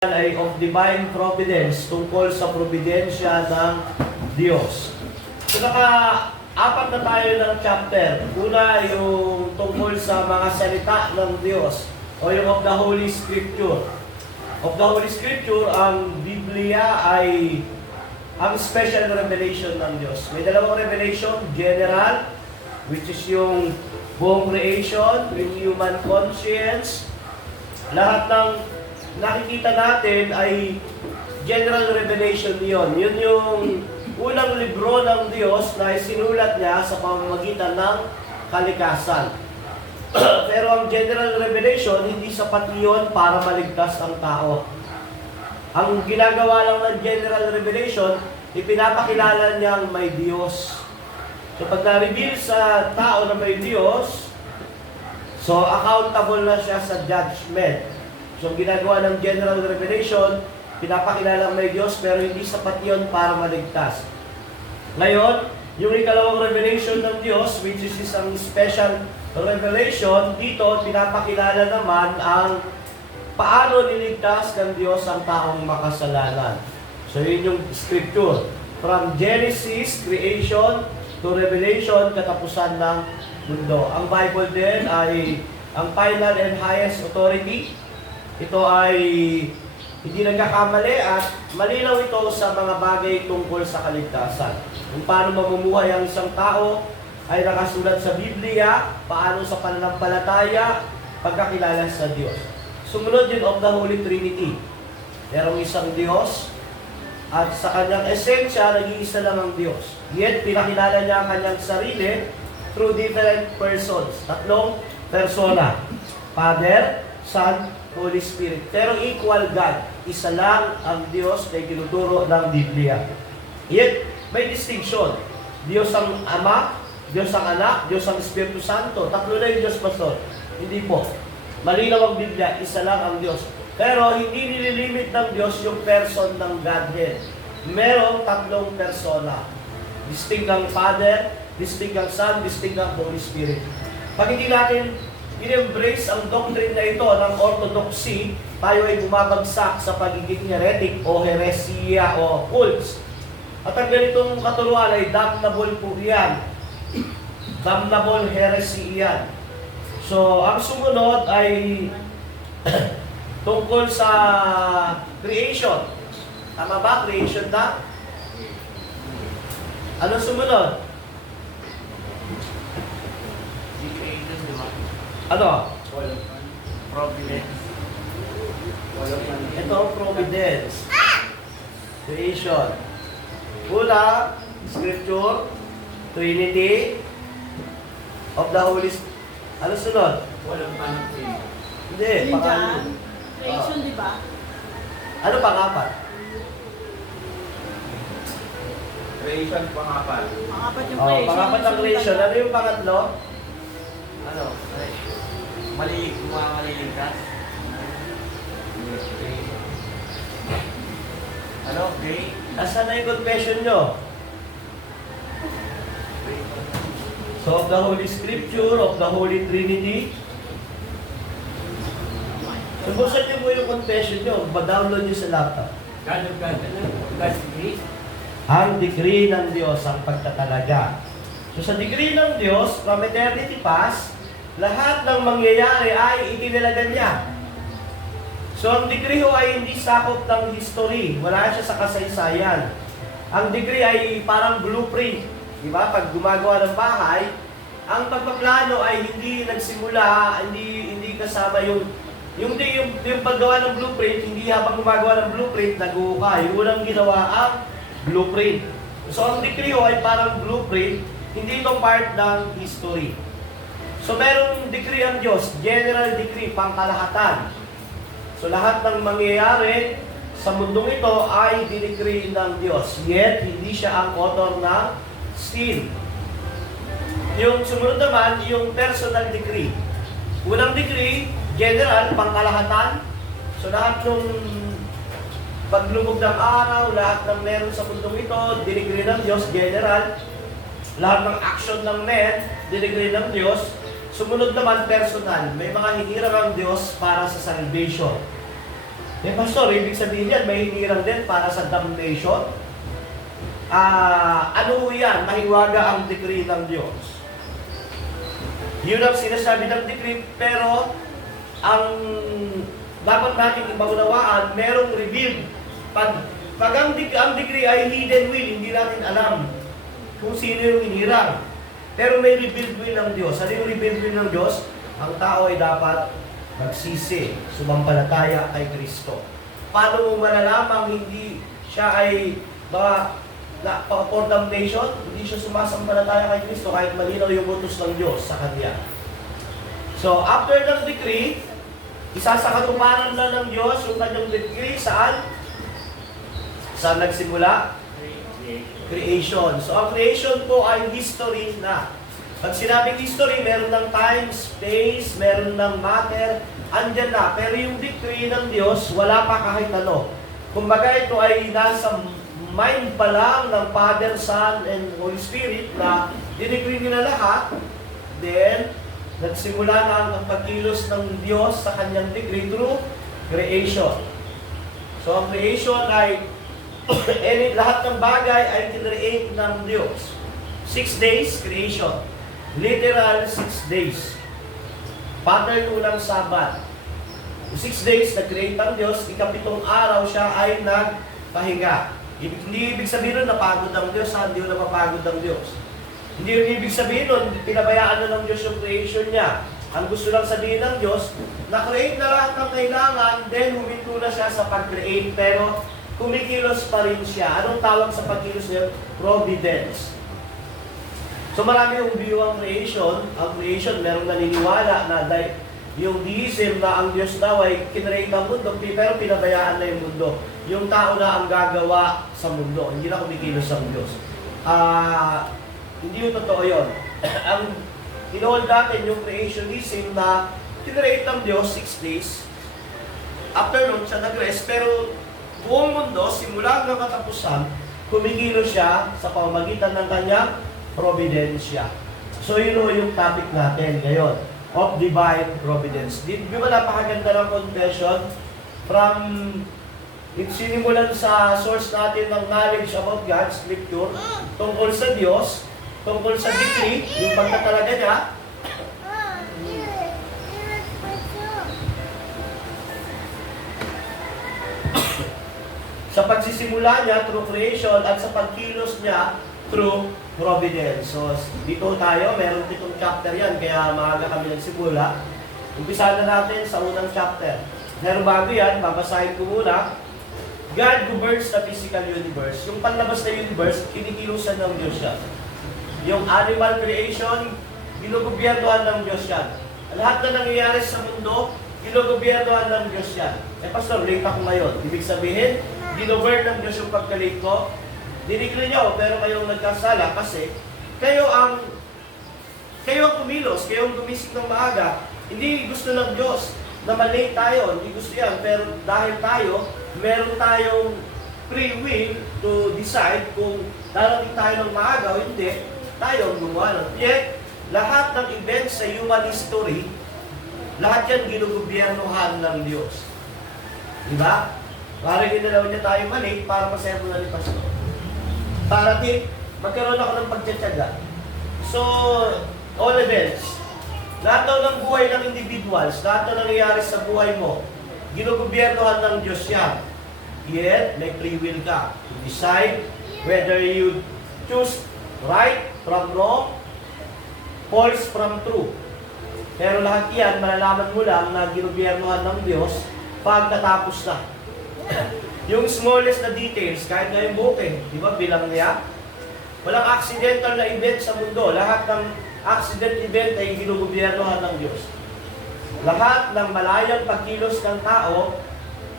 Ay of divine providence, tungkol sa probidensya ng Diyos. So naka-apat na tayo ng chapter. Una yung tungkol sa mga salita ng Diyos o yung of the Holy Scripture. Of the Holy Scripture, ang Biblia ay ang special revelation ng Diyos. May dalawang revelation, general, which is yung buong creation, yung human conscience, lahat ng nakikita natin ay general revelation yon. Yun yung unang libro ng Diyos na isinulat niya sa pamamagitan ng kalikasan. Pero ang general revelation, hindi sapat yun para maligtas ang tao. Ang ginagawa lang ng general revelation, ipinapakilala niyang may Diyos. So pag na-reveal sa tao na may Diyos, so accountable na siya sa judgment. So, ang ginagawa ng general revelation, pinapakilala may Diyos, pero hindi sapat yun para maligtas. Ngayon, yung ikalawang revelation ng Diyos, which is isang special revelation, dito, pinapakilala naman ang paano niligtas ng Diyos ang taong makasalanan. So, yun yung scripture. From Genesis, creation, to Revelation, katapusan ng mundo. Ang Bible din ay ang final and highest authority. Ito ay hindi nagkakamali at malinaw ito sa mga bagay tungkol sa kaligtasan. Kung paano mamumuhay ang isang tao ay nakasulat sa Biblia, paano sa pananampalataya, pagkakilala sa Diyos. Sumunod din of the Holy Trinity. Merong isang Diyos at sa kanyang esensya, nag-iisa lang ang Diyos. Yet, pinakilala niya ang kanyang sarili through different persons. Tatlong persona. Father, Son, Holy Spirit. Pero equal God. Isa lang ang Diyos na tinuturo ng Biblia. Yet, may distinction. Diyos ang Ama, Diyos ang Anak, Diyos ang Espiritu Santo. Tatlo na yung Diyos, Pastor. Hindi po. Malinaw ang Biblia, isa lang ang Diyos. Pero hindi nililimit ng Diyos yung person ng Godhead. Merong tatlong persona. Distinct ang Father, distinct ang Son, distinct ang Holy Spirit. Pag hindi natin in-embrace ang doctrine na ito ng orthodoxy, tayo ay bumabagsak sa pagiging heretic o heresiya o cults. At ang ganitong katuruan ay damnable po yan. Damnable heresy yan. So, ang sumunod ay tungkol sa creation. Tama ba? Creation na? Ano sumunod? Ano? Providence. Ito ang providence. Creation. Una, Scripture, Trinity, of the Holy Spirit. Ano sunod? Walang pansin. Hindi, Yun pangalan. dyan. Creation, di ba? Ano pang-apat? Creation, pangapat. Pangapat yung Oh, creation. pang-apat ang creation. Ano yung pangatlo? Ano? Mga maliligtas. Ano? Gray? Nasaan na yung confession nyo? So, of the Holy Scripture, of the Holy Trinity. So, buksan nyo po yung confession nyo. Ba-download nyo sa laptop. God of God. God's grace. Ang decree ng Diyos, ang pagtatalaga. So, sa decree ng Diyos, from eternity past, lahat ng mangyayari ay itinalaga niya. So, ang decree ho ay hindi sakop ng history. Wala siya sa kasaysayan. Ang decree ay parang blueprint. Diba? Pag gumagawa ng bahay, ang pagpaplano ay hindi nagsimula, hindi kasama yung paggawa ng blueprint, hindi habang gumagawa ng blueprint, nag-uukay. Yung unang ginawa ang blueprint. So, ang decree ho ay parang blueprint, hindi ito part ng history. So, merong decree ang Diyos, general decree, pangkalahatan. So, lahat ng mangyayari sa mundong ito ay dinecree ng Diyos. Yet, hindi siya ang author ng sin. Yung sumunod naman, yung personal decree. Unang decree, general, pangkalahatan. So, lahat ng paglubog ng araw, lahat ng meron sa mundong ito, dinecree ng Diyos, general. Lahat ng action ng men, dinecree ng Diyos. Sumunod naman personal, may mga hinirang ang Diyos para sa salvation. Pastor, ibig sabihin yan, may hinirang din para sa damnation? Ano yan? Mahiwaga ang decree ng Diyos. Yun ang sinasabi ng decree, pero ang dapat natin ipaunawaan, merong revealed. Pag ang decree ay hidden will, hindi natin alam kung sino yung hinirang. Pero may revealed will ng Diyos. Ano yung revealed will ng Diyos? Ang tao ay dapat magsisi, sumampalataya kay Kristo. Paano mo malalamang hindi siya ay for damnation? Hindi siya sumasampalataya kay Kristo kahit malinaw yung utos ng Diyos sa kanya. So, after ng decree, isa sa katuparan na ng Diyos yung kanyang decree, saan? Saan nagsimula? Creation. So, ang creation po ay history na. Pag sinabing history, meron ng time, space, meron ng matter, andyan na. Pero yung decree ng Diyos, wala pa kahit ano. Kumbaga ito ay nasa mind pa lang ng Father, Son, and Holy Spirit na dinecree nila lahat. Then, nagsimula na ang pagkilos ng Diyos sa kanyang decree through creation. So, ang creation ay lahat ng bagay ay kinreate ng Diyos. 6 days, creation. Literal 6 days. Pattern unang Sabat. 6 days, nag-create ang Diyos. Ikapitong araw siya ay nagpahinga. Hindi ibig sabihin nun napagod ang Diyos, hindi nun napapagod ang Diyos. Hindi rin ibig sabihin nun, pinabayaan na ng Diyos yung creation niya. Ang gusto lang sabihin ng Diyos, na-create na lahat ng kailangan, then huminto na siya sa pag-create, pero kumikilos pa rin siya. Anong tawag sa pagkilos niya? Providence. So marami yung view ang creation. Ang creation, merong naniniwala na yung deism na ang Diyos daw ay kinreate ang mundo, pero pinabayaan na yung mundo. Yung tao na ang gagawa sa mundo. Hindi na kumikilos ang Diyos. Hindi yung totoo yun. Ang inohold natin yung creationism na kinreate ng Diyos 6 days. After nun, siya nag-rest. Pero buong mundo, simula hanggang katapusan, kumikilos siya sa pamamagitan ng kanyang providensya. So yun yung topic natin ngayon, of divine providence. Di ba napakaganda ng confession from sinimulan sa source natin ng knowledge about God, Scripture, tungkol sa Diyos, tungkol sa decree, yung pagtatalaga niya, sa pagsisimula niya through creation at sa pagkilos niya through providence. So, dito tayo, meron 7 chapter yan, kaya maaga kami nagsimula. Umpisa na natin sa unang chapter. Meron bago yan, babasahin ko muna. God governs the physical universe. Yung panlabas na universe, kinikilusan ng Diyos yan. Yung animal creation, ginugobyernohan ng Diyos yan. Lahat na nangyayari sa mundo, ginugobyernohan ng Diyos yan. Pastor, late ako ngayon. Ibig sabihin, ginovern ng Diyos yung pagka-late ko. Dinigri niyo, pero kayong nagkasala kasi kayo ang kumilos, kayo ang gumising ng maaga. Hindi gusto ng Diyos na malate tayo, hindi gusto yan. Pero dahil tayo, meron tayong free will to decide kung darating tayo ng maaga o hindi, tayo ang gumawa. Yet, lahat ng events sa human history, lahat yan ginugobyernohan ng Diyos. Diba? Parang ginalaw niya tayo malate para maservo na ni Pastor. Para magkaroon ako ng pagtsatsaga. So, all events, lahat daw ng buhay ng individuals, lahat na nangyayari sa buhay mo, ginugobyernohan ng Diyos yan. Yet, may free will ka to decide whether you choose right from wrong, false from true. Pero lahat yan, malalaman mo lang na ginugobyernohan ng Diyos pagkatapos na. Yung smallest na details, kahit na yung booking, di ba, bilang niya, walang accidental na event sa mundo. Lahat ng accident event ay ginugobyernohan ng Diyos. Lahat ng malayang pagkilos ng tao,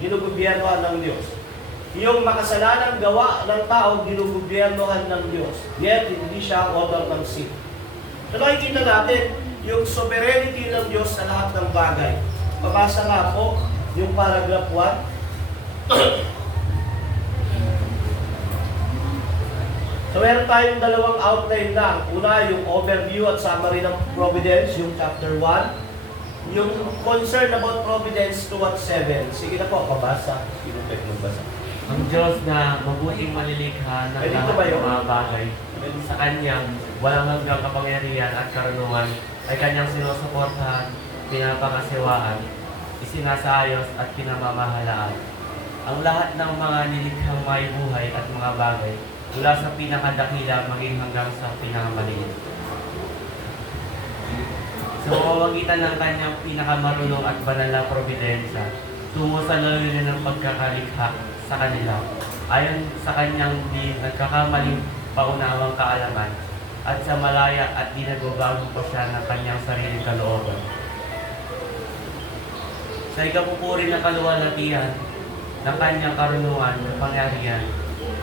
ginugobyernohan ng Diyos. Yung makasalanang gawa ng tao, ginugobyernohan ng Diyos. Yet, hindi siya author ng sin. So, nakikita natin yung sovereignty ng Diyos sa lahat ng bagay. Pabasa nga po yung paragraph 1. So, meron tayong dalawang outline lang. Una, yung overview at summary ng Providence, yung chapter 1. yung concern about providence towards 7. Sige na po, pabasa. Sino pwede magbasa? Ang Diyos na mabuting malilikha ng Ay, dito lahat ba ng yun? mga bagay, sa Kanyang walang hanggang kapangyarihan at karunungan, ay Kanyang sinusuportahan, pinapangasiwaan, isinasayos at pinamamahalaan. Ang lahat ng mga nilikhang may buhay at mga bagay, mula sa pinakadakila maging hanggang sa pinakamaliit. Sa pamamagitan ng Kanyang pinakamarunong at banal na probidensya, tungo sa layunin ng pagkakalikha sa kanila, ayon sa Kanyang di nagkakamaling paunawang kaalaman, at sa malaya at di nagbabago pa siya ng Kanyang sariling kalooban. Sa ikapupuri ng kaluwalhatian ng Kanyang karunungan, kapangyarihan,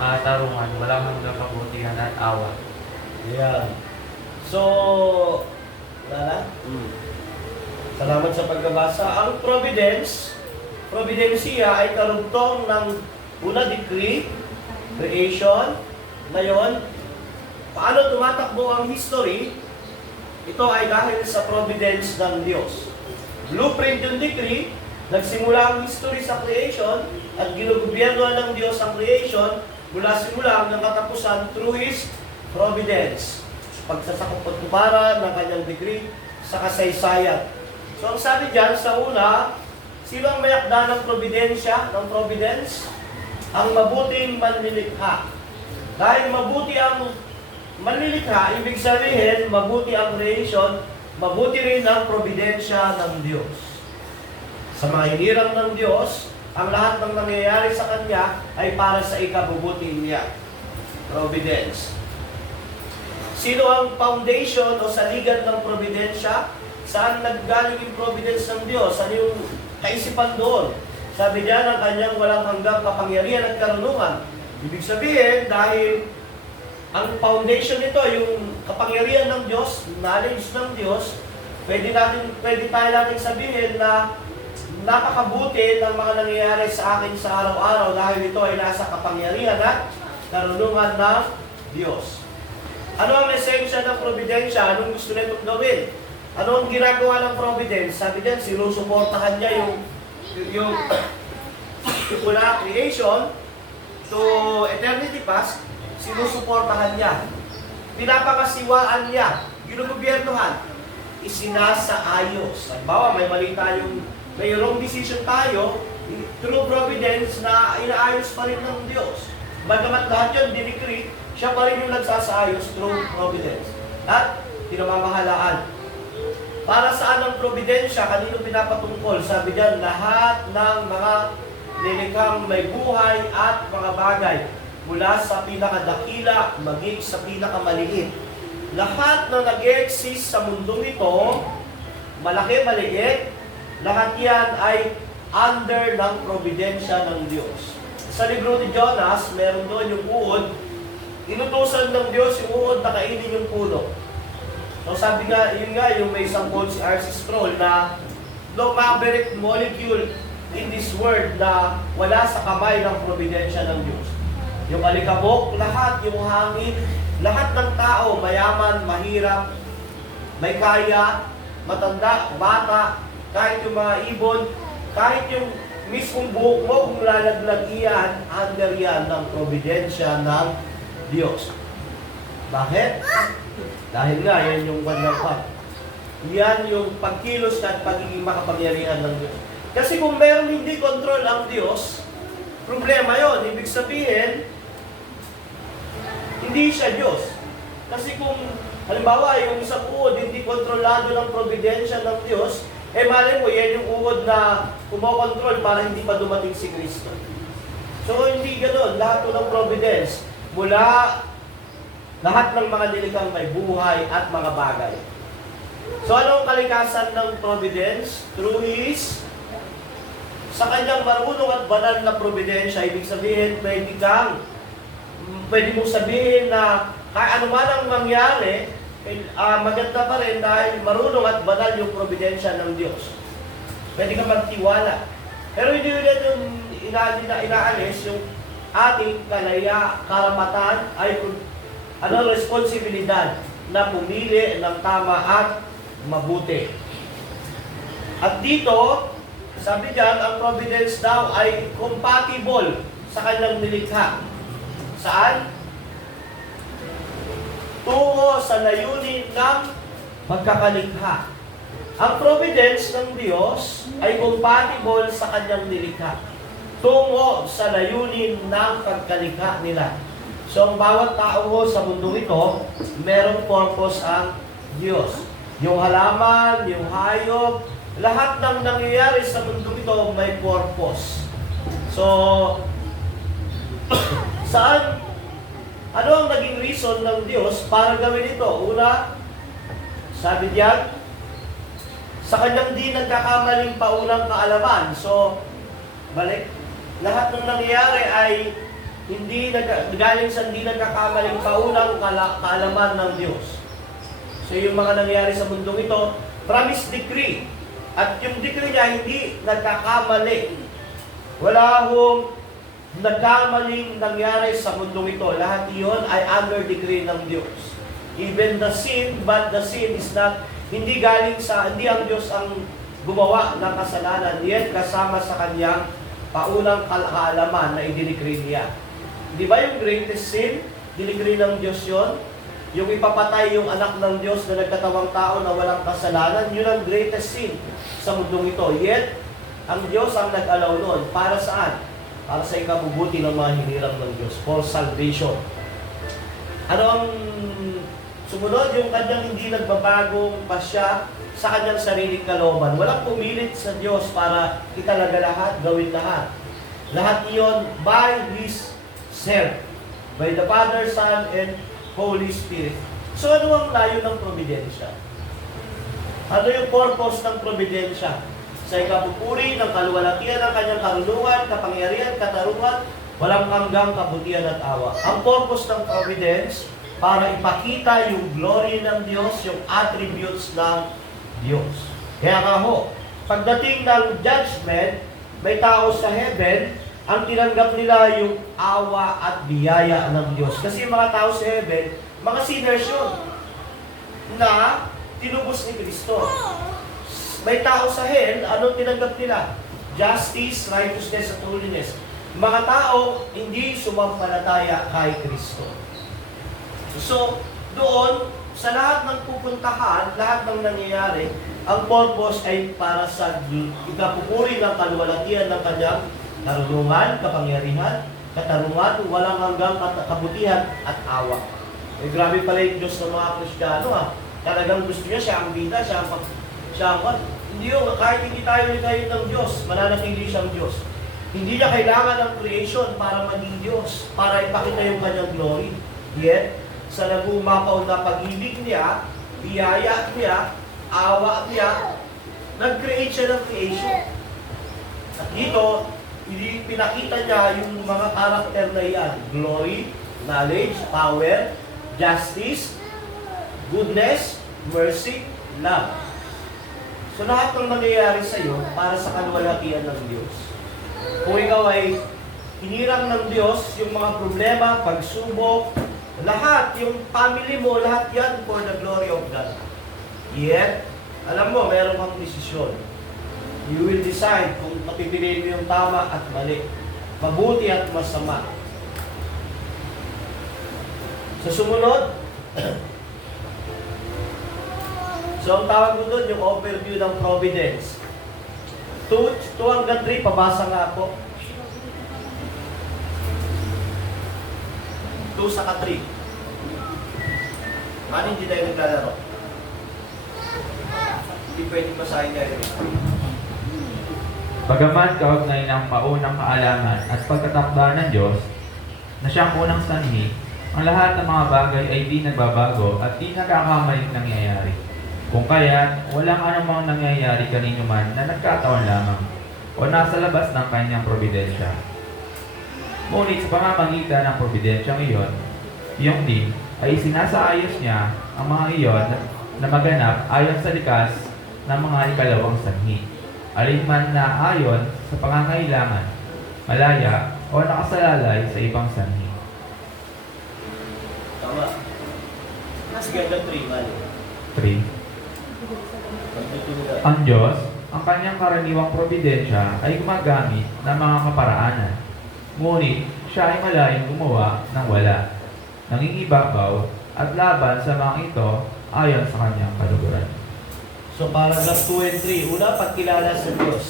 katarungan, walang hanggang kabutihan at awa. Ayan. So, wala. Salamat sa pagbabasa. Ang providencia ay karugtong ng una decree, creation. Ngayon, paano tumatakbo ang history? Ito ay dahil sa providence ng Diyos. Blueprint yung decree, nagsimula ang history sa creation at ginugobyerno ng Diyos ang creation mula simula hanggang katapusan through His providence. Pagsasakop-tuparan ng kanyang decree sa kasaysayan. So ang sabi dyan sa una, sino ang mayakda ng providensya, ng providence? Ang mabuting manlilikha. Dahil mabuti ang manlilikha, ibig sabihin, mabuti ang creation, mabuti rin ang providensya ng Diyos. Sa mga hinirang ng Diyos, ang lahat ng nangyayari sa Kanya ay para sa ikabubuti niya. Providence. Sino ang foundation o saligan ng providensya? Saan naggaling yung providence ng Diyos? Ano yung kaisipan doon? Sabi niya ng Kanyang walang hanggang kapangyarihan at karunungan. Ibig sabihin, dahil ang foundation nito, yung kapangyarihan ng Diyos, knowledge ng Diyos, pwede tayo natin sabihin na napakabuti ng mga nangyayari sa akin sa araw-araw dahil ito ay nasa kapangyarihan at karunungan ng Diyos. Ano ang esensya ng providensya? Anong gusto nitong gawin? Ano ang ginagawa ng providence? Sabi diyan, sinusuportahan niya yung mula creation to eternity past, sinusuportahan niya. Pinapakasiwaan niya. Ginugobyernohan. Isinasaayos. Halimbawa, may mali tayong, may wrong decision tayo, through providence na inaayos pa rin ng Diyos. Bagamat lahat yun, dinikri, siya pa rin yung nagsasaayos through providence. At pinamamahalaan. Para saan ang providensya? Kanino pinapatungkol? Sabi diyan, lahat ng mga nilikhang may buhay at mga bagay. Mula sa pinakadakila, maging sa pinakamaliit. Lahat na nag-exist sa mundong ito, malaki, maliit, lahat yan ay under ng providensya ng Diyos. Sa libro ni Jonas, meron doon yung uod, inutusan ng Diyos yung uod na kainin yung puno. So sabi nga, yun nga, yung may isang quote si R.C. Sproul na no maverick molecule in this world na wala sa kamay ng providensya ng Diyos. Yung alikabok, lahat, yung hangin, lahat ng tao, mayaman, mahirap, may kaya, matanda, bata, kahit yung mga ibon, kahit yung mismong buhok mo, kung lalaglag iyan, under yan ng providensya ng Diyos. Bakit? Dahil nga, yan yung one pa. Yan yung pagkilos at pagiging makapangyarihan ng Diyos. Kasi kung meron hindi control ang Diyos, problema yon. Ibig sabihin, hindi siya Diyos. Kasi kung, halimbawa, yung isang uod, hindi kontrolado ng providensya ng Diyos, malay mo, yan yung uod na kumokontrol para hindi pa dumating si Kristo. So, hindi ganoon. Lahat ng providence, mula lahat ng mga nilikhang may buhay at mga bagay. So, ano ang kalikasan ng providence? Through His, sa kanyang marunong at banal na providensya, ibig sabihin, pwede mong sabihin na kahit ano man ang mangyari, maganda pa rin dahil marunong at banal yung providensya ng Diyos. Pwede ka magtiwala. Pero hindi ulit yung inaalis yung ating karamatan ay responsibilidad na pumili ng tama at mabuti. At dito, sabi diyan, ang providence daw ay compatible sa kanyang nilikha. Saan? Tungo sa layunin ng pagkakalikha. Ang providence ng Diyos ay compatible sa kanyang nilikha. Tungo sa layunin ng pagkalikha nila. So, ang bawat tao sa mundo ito, merong purpose ang Diyos. Yung halaman, yung hayop, lahat ng nangyayari sa mundo ito may purpose. So, saan? Ano ang naging reason ng Diyos para gawin ito? Una, sabi diyan, sa kanyang di nagkakamaling paunang kaalaman. So, balik, lahat ng nangyayari ay hindi galing sa hindi nagkakamaling paunang kaalaman ng Diyos. So, yung mga nangyayari sa mundong ito, promise decree. At yung decree niya hindi nagkakamali. Wala hong nagkamaling nangyari sa mundong ito. Lahat iyon ay under decree ng Diyos. Even the sin, but the sin is not, hindi ang Diyos ang gumawa ng kasalanan, yet kasama sa kanyang paunang kaalaman na i-decree niya. Di ba yung greatest sin, dinecree ng Diyos yon? Yung ipapatay yung anak ng Diyos na nagkatawang tao na walang kasalanan, yun ang greatest sin sa mundong ito. Yet, ang Diyos ang nag-allow noon. Para saan? Para sa ikabubuti ng mga hinirang ng Diyos. For salvation. Ano ang sumunod? Yung kanyang hindi nagbabagong pasya sa kanyang sariling kalooban. Walang pumilit sa Diyos para italaga lahat, gawin lahat. Lahat iyon by His self. By the Father, Son, and Holy Spirit. So ano ang layo ng providensya? Ano yung purpose ng providensya? Sa ikapupuri ng kaluwalhatian ng kanyang karunungan, kapangyarihan, katarungan, walang hanggang kabutihan at awa. Ang purpose ng providence, para ipakita yung glory ng Diyos, yung attributes ng Diyos. Kaya nga ho, pagdating ng judgment, may tao sa heaven, ang tinanggap nila yung awa at biyaya ng Diyos. Kasi yung mga tao sa heaven, mga sinners yun, na tinubos ni Kristo. May tao sa hell, anong tinanggap nila? Justice, righteousness, at holiness. Mga tao, hindi sumampalataya kay Kristo. So, doon, sa lahat ng pupuntahan, lahat ng nangyayari, ang purpose ay para sa ikapupuri ng kaluwalhatian ng kanyang karunungan, kapangyarihan, katarungan, walang hanggang kabutihan at awa. Eh, grabe pala yung Diyos ng mga Kristiyano Talagang gusto niya, siya ang bida, siya ang hindi yun, kahit hindi tayo nikayin ng Diyos, mananatili siyang Diyos. Hindi niya kailangan ng creation para maging Diyos, para ipakita yung kanyang glory. Yet, sa nagumapaw na pag-ibig niya, biyaya niya, awa niya, nag-create siya ng creation. At dito, pinakita niya yung mga karakter na yan. Glory, knowledge, power, justice, goodness, mercy, love. So lahat ng nangyayari sa iyo para sa kaluwalhatian ng Diyos. Kung ikaw ay hinirang ng Diyos, yung mga problema, pagsubok, lahat, yung family mo, lahat yan for the glory of God. Yet, alam mo, meron kang desisyon. You will decide kung papipiliin mo yung tama at mali, mabuti at masama. Sa sumunod, so ang tawag mo doon, yung overview ng providence. 2 hanggang 3, pabasa nga po. 2 saka 3. Ano hindi tayo naglalaro? Hindi pwedeng basahin tayo. Bagaman kaugnay ng maunang kaalaman at pagkatakda ng Diyos na siyang unang sanhi, ang lahat ng mga bagay ay di nagbabago at di nakakamaling nangyayari. Kung kaya, walang anumang nangyayari kanino man na nagkataon lamang o nasa labas ng kanyang probidensya. Ngunit sa pamamagitan ng probidensyang iyon, iyong din ay sinasaayos niya ang mga iyon na maganap ayon sa likas ng mga ikalawang sanhi. Alinman na ayon sa pangangailangan, malaya o nakasalalay sa ibang sanhi. Tama. Sige, hanggang 3, mali. 3. Ang Diyos ang kanyang karaniwang probidensya ay gumagamit ng mga kaparaanan. Ngunit siya ay malayong gumawa ng wala, nangingibabaw at laban sa mga ito ayon sa kanyang kaluguran. So paragraph 2 and 3. Una, pagkilala sa Diyos.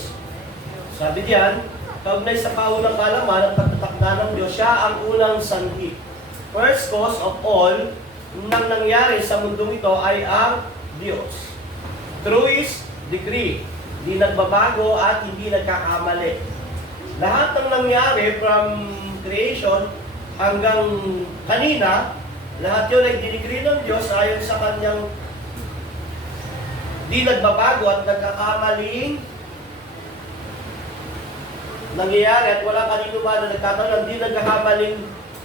Sabi diyan, kaugnay sa kaunang kalaman at pagtatakda ng Diyos, siya ang unang sanhi. First cause of all nang nangyari sa mundong ito ay ang Diyos. Through His decree, hindi nagbabago at hindi nagkakamali. Lahat ng nangyari from creation hanggang kanina, lahat yun ay dinikri ng Diyos ayon sa kanyang di nagbabago at nagkakamaling nangyayari at wala kanino man na nagkataon di nagkakamaling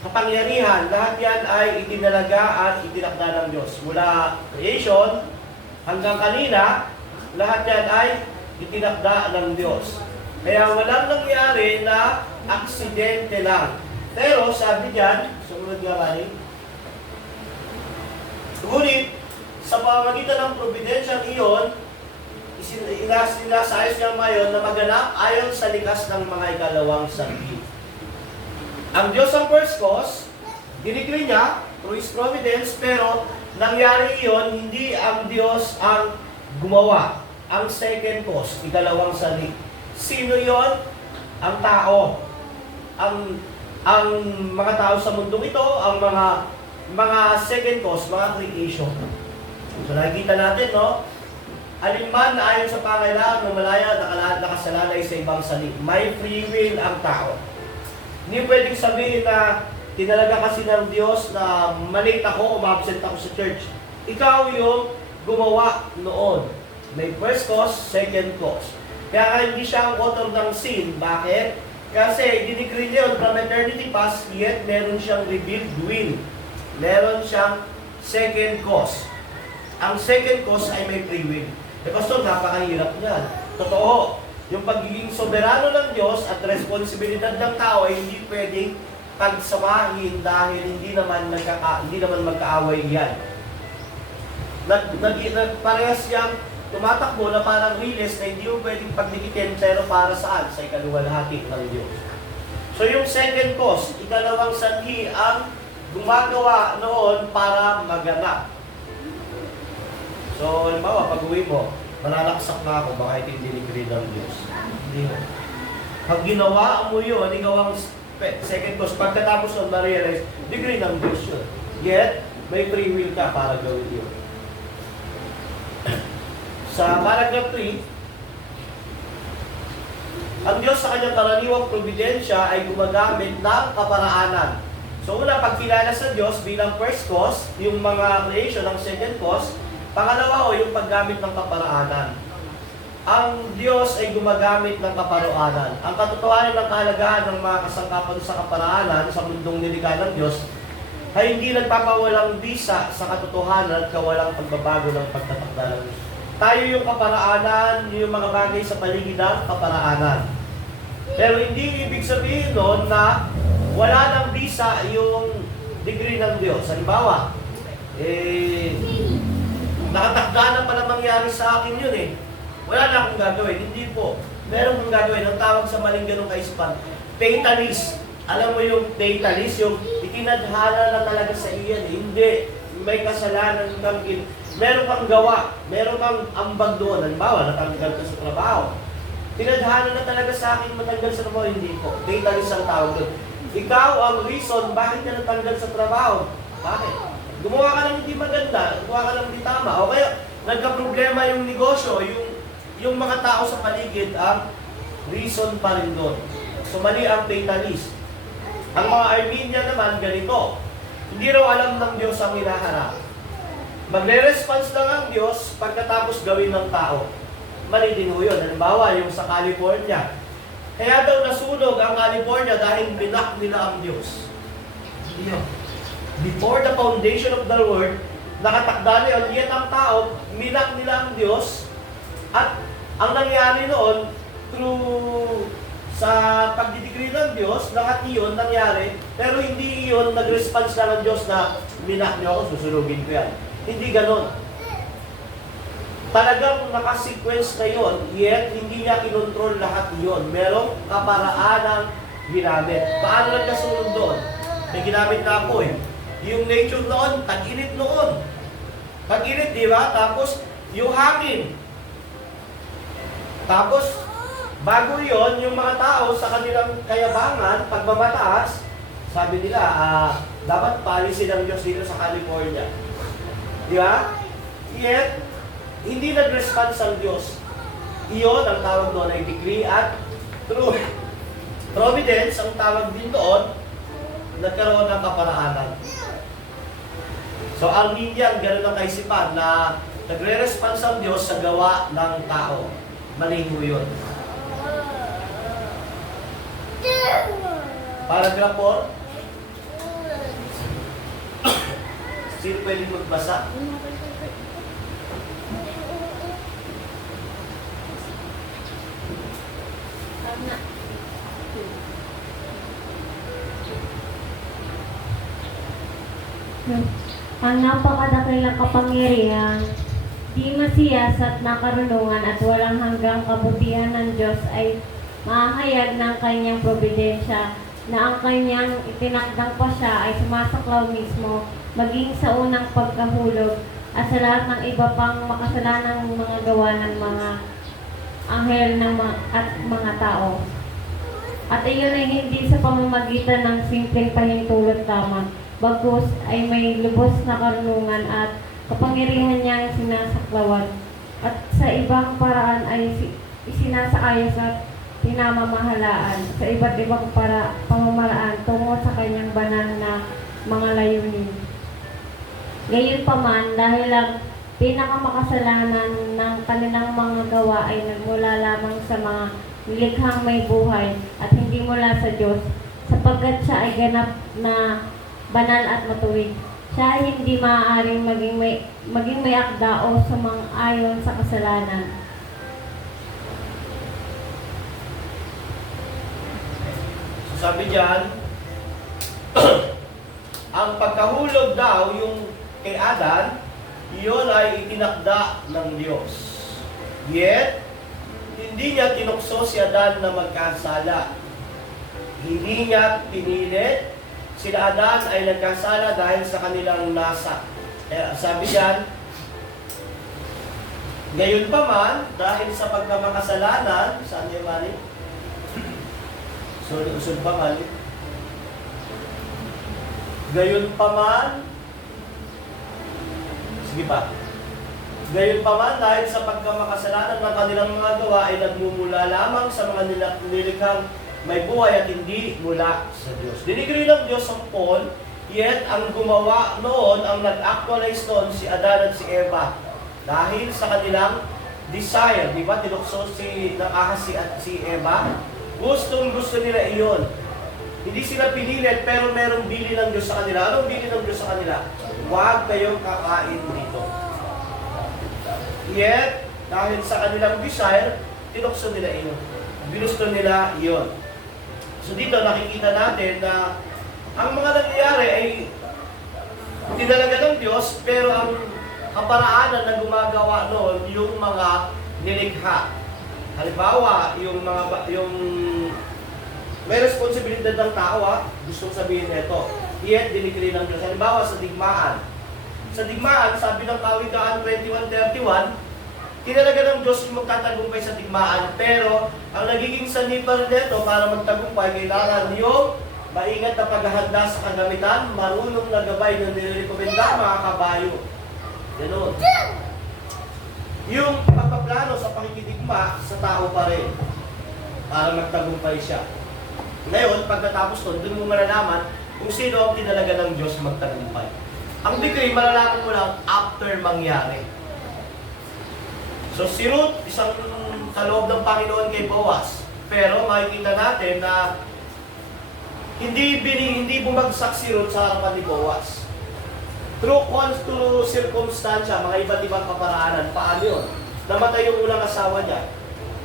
kapangyarihan. Lahat yan ay itinalaga at itinakda ng Diyos. Mula creation hanggang kanina, lahat yan ay itinakda ng Diyos. Kaya walang nangyari na aksidente lang. Pero sabi diyan, sumunod nga bali, ngunit sa pamamagitan ng probidensyang iyon, sinasayos niya ngayon na maganap ayon sa likas ng mga ikalawang sanhi. Ang Diyos ang first cause, dinikri niya through His providence, pero nangyari iyon, hindi ang Diyos ang gumawa. Ang second cause, ikalawang sanhi. Sino yon? Ang tao. Ang mga tao sa mundong ito, ang mga second cause, mga creation. So nakikita natin, no? Alinman na ayon sa pangailangan ng malaya, nakasalalay sa ibang sanhi. May free will ang tao. Hindi pwedeng sabihin na tinalaga kasi ng Diyos na malate ako o ma-absent ako sa church. Ikaw yung gumawa noon. May first cause, second cause. Kaya nga hindi siya ang author ng sin. Bakit? Kasi dinikri niya yun from eternity past, yet meron siyang revealed will. Meron siyang second cause. Ang second cause ay may free will. Pastor, napakahirap niyan. Totoo, yung pagiging soberano ng Diyos at responsibilidad ng tao ay hindi pwedeng pagsamahin dahil hindi naman magkaaway yan. Parehas siyang tumatakbo na parang riles na hindi mo pwedeng pagdikitin, pero para saan? Sa ikaluwalhati ng Diyos. So yung second cause, ikalawang sanhi ang gumagawa noon para maganap. So, halimbawa, pag-uwi mo, mananaksak na ako, baka ito yung dinikri ng Diyos. Hindi mo. Pag ginawa mo yun, ikaw ang second cause. Pagkatapos nun, ma-realize, degree ng Diyos yun. Yet, may free will ka para gawin yun. Sa paragraph 3, ang Diyos sa kanyang karaniwang providensya ay gumagamit ng kaparaanan. So una, pagkilala sa Diyos bilang first cause, yung mga creation ng second cause. Pangalawa yung paggamit ng kaparaanan. Ang Diyos ay gumagamit ng kaparaanan. Ang katotohanan ng kahalagahan ng mga kasangkapan sa kaparaanan sa mundong nilikha ng Diyos ay hindi nagpapawalang bisa sa katotohanan at kawalang pagbabago ng pagtatakda ng Diyos. Tayo yung kaparaanan, yung mga bagay sa paligid ng kaparaanan. Pero hindi ibig sabihin noon na wala nang bisa yung degree ng Diyos. Halimbawa, nakatakda na pala mangyari sa akin yun eh. Wala na akong gagawin. Hindi po. Meron kong gagawin. Ang tawag sa maling ganong kaisipan, fatalist. Alam mo yung fatalist, yung itinadhana na talaga sa iyan. Hindi. May kasalanan kang meron kang gawa. Meron kang ambag doon. Halimbawa, natanggal ka sa trabaho. Tinadhana na talaga sa akin matanggal sa trabaho. Hindi po. Fatalist ang tawag doon. Ikaw ang reason bakit ka natanggal sa trabaho. Bakit? Gumawa ka lang hindi maganda, gumawa ka lang hindi tama. O kaya, nagka-problema yung negosyo, yung mga tao sa paligid, ang reason pa rin doon. So, mali ang fatalist. Ang mga Armenian naman, ganito. Hindi raw alam ng Diyos ang hinaharap. Magre-response lang ang Diyos pagkatapos gawin ng tao. Mali din ho yun. Halimbawa, yung sa California. Kaya daw nasunog ang California dahil binak nila ang Diyos. Hindi yun. Before the foundation of the world, nakatakda niya, yet ang tao, minak nila ang Diyos, at ang nangyari noon, through sa pagdidikri ng Diyos, lahat iyon nangyari, pero hindi iyon nag-response na ng Diyos na minak niyo ako, susunugin ko yan. Hindi ganon. talagang nakasequence na yon, yet hindi niya kinontrol lahat yon. Merong kaparaanang ginamit. Paano nagkasunod doon? May ginamit na ako eh. Yung nature noon, tag-init noon. Tag-init, di ba? Tapos, yung hangin. Tapos, bago yon, yung mga tao sa kanilang kayabangan, pagbabataas, sabi nila, dapat paalisin ng Diyos dito sa California. Di ba? Yet, hindi nag-response ang Diyos. Iyon ang tawag doon ay decree at true. Providence, ang tawag din doon, nagkaroon ng kaparaanan. So, ang linya, gano'n ang kaisipan na nagre-response ang Diyos sa gawa ng tao. Mali ho yun. Paragraph 4. Sino pwede magbasa? Na. Ang napakadakilang kapangyarihan, di masiyasat na karunungan at walang hanggang kabutihan ng Diyos ay mahahayag ng kanyang probidensya na ang kanyang itinakdang pa siya ay sumasaklaw mismo maging sa unang pagkahulog at sa lahat ng iba pang makasalanang mga gawa ng mga anghel ng at mga tao. At iyon ay hindi sa pamamagitan ng simpleng pahintulot lamang, bagkus ay may lubos na karunungan at kapangyarihan niyang sinasaklawan. At sa ibang paraan ay isinasaayos at pinamamahalaan sa iba't ibang pamamaraan tungo sa kanyang banal na mga layunin. Gayunpaman, dahil ang pinakamakasalanan ng kanilang mga gawa ay nagmula lamang sa mga nilikhang may buhay at hindi mula sa Diyos, sapagkat siya ay ganap na banal at matuwid. Siya ay hindi maaaring maging may akda o sumang-ayon sa kasalanan. So sabi diyan, ang pagkahulog daw yung kay Adan, iyon ay itinakda ng Diyos. Yet, hindi niya tinukso si Adan na magkasala. Hindi niya pinilit. Sila Adan ay nagkasala dahil sa kanilang nasa. Sabi diyan, gayon pa man, dahil sa pagkamakasalanan, saan niya mali? Usod pa mali. Gayon pa man, sige pa. Gayon pa man, dahil sa pagkamakasalanan ng kanilang mga gawa ay nagmumula lamang sa mga nilikhang may buhay at hindi mula sa Diyos. Dinigri ng Diyos ang Paul, yet ang gumawa noon, ang nag-actualize noon si Adan at si Eva. Dahil sa kanilang desire, di ba? Tinukso ng ahas at si Eva. Gusto nila iyon. Hindi sila pinilit, pero merong bili ng Diyos sa kanila. Anong bili ng Diyos sa kanila? Huwag kayong kakain dito. Yet, dahil sa kanilang desire, tinukso nila iyon. Ginusto nila iyon. So dito nakikita natin na ang mga nangyayari ay tinalaga ng Diyos, pero ang kaparaanan na gumagawa noon yung mga nilikha. Halimbawa, yung may responsibilidad ng tao, gusto sabihin nito, yet dinikri ng Diyos. Halimbawa sa digmaan. Sa digmaan, sabi ng Kawikaan 21:31, tinalaga ng Diyos yung magtatagumpay sa digmaan, pero ang nagiging sanipar nito para magtagumpay, kailangan yung maingat na paghahanda sa kagamitan, marunong na gabay na nilirekomenda mga kabayo. Ganun. Yung pagpaplano sa pakikidigma sa tao pa rin para magtagumpay siya. Ngayon, pagkatapos nun, doon mo malalaman kung sino ang tinalaga ng Diyos magtagumpay. Ang decree, malalaman mo lang after mangyari. So si Ruth, isang kaloob ng Panginoon kay Boaz. Pero makikita natin na hindi bumagsak si Ruth sa harapan ni Boaz. Through circumstansya, mga iba't ibang kaparaanan, paano yun? Namatay yung unang asawa niya.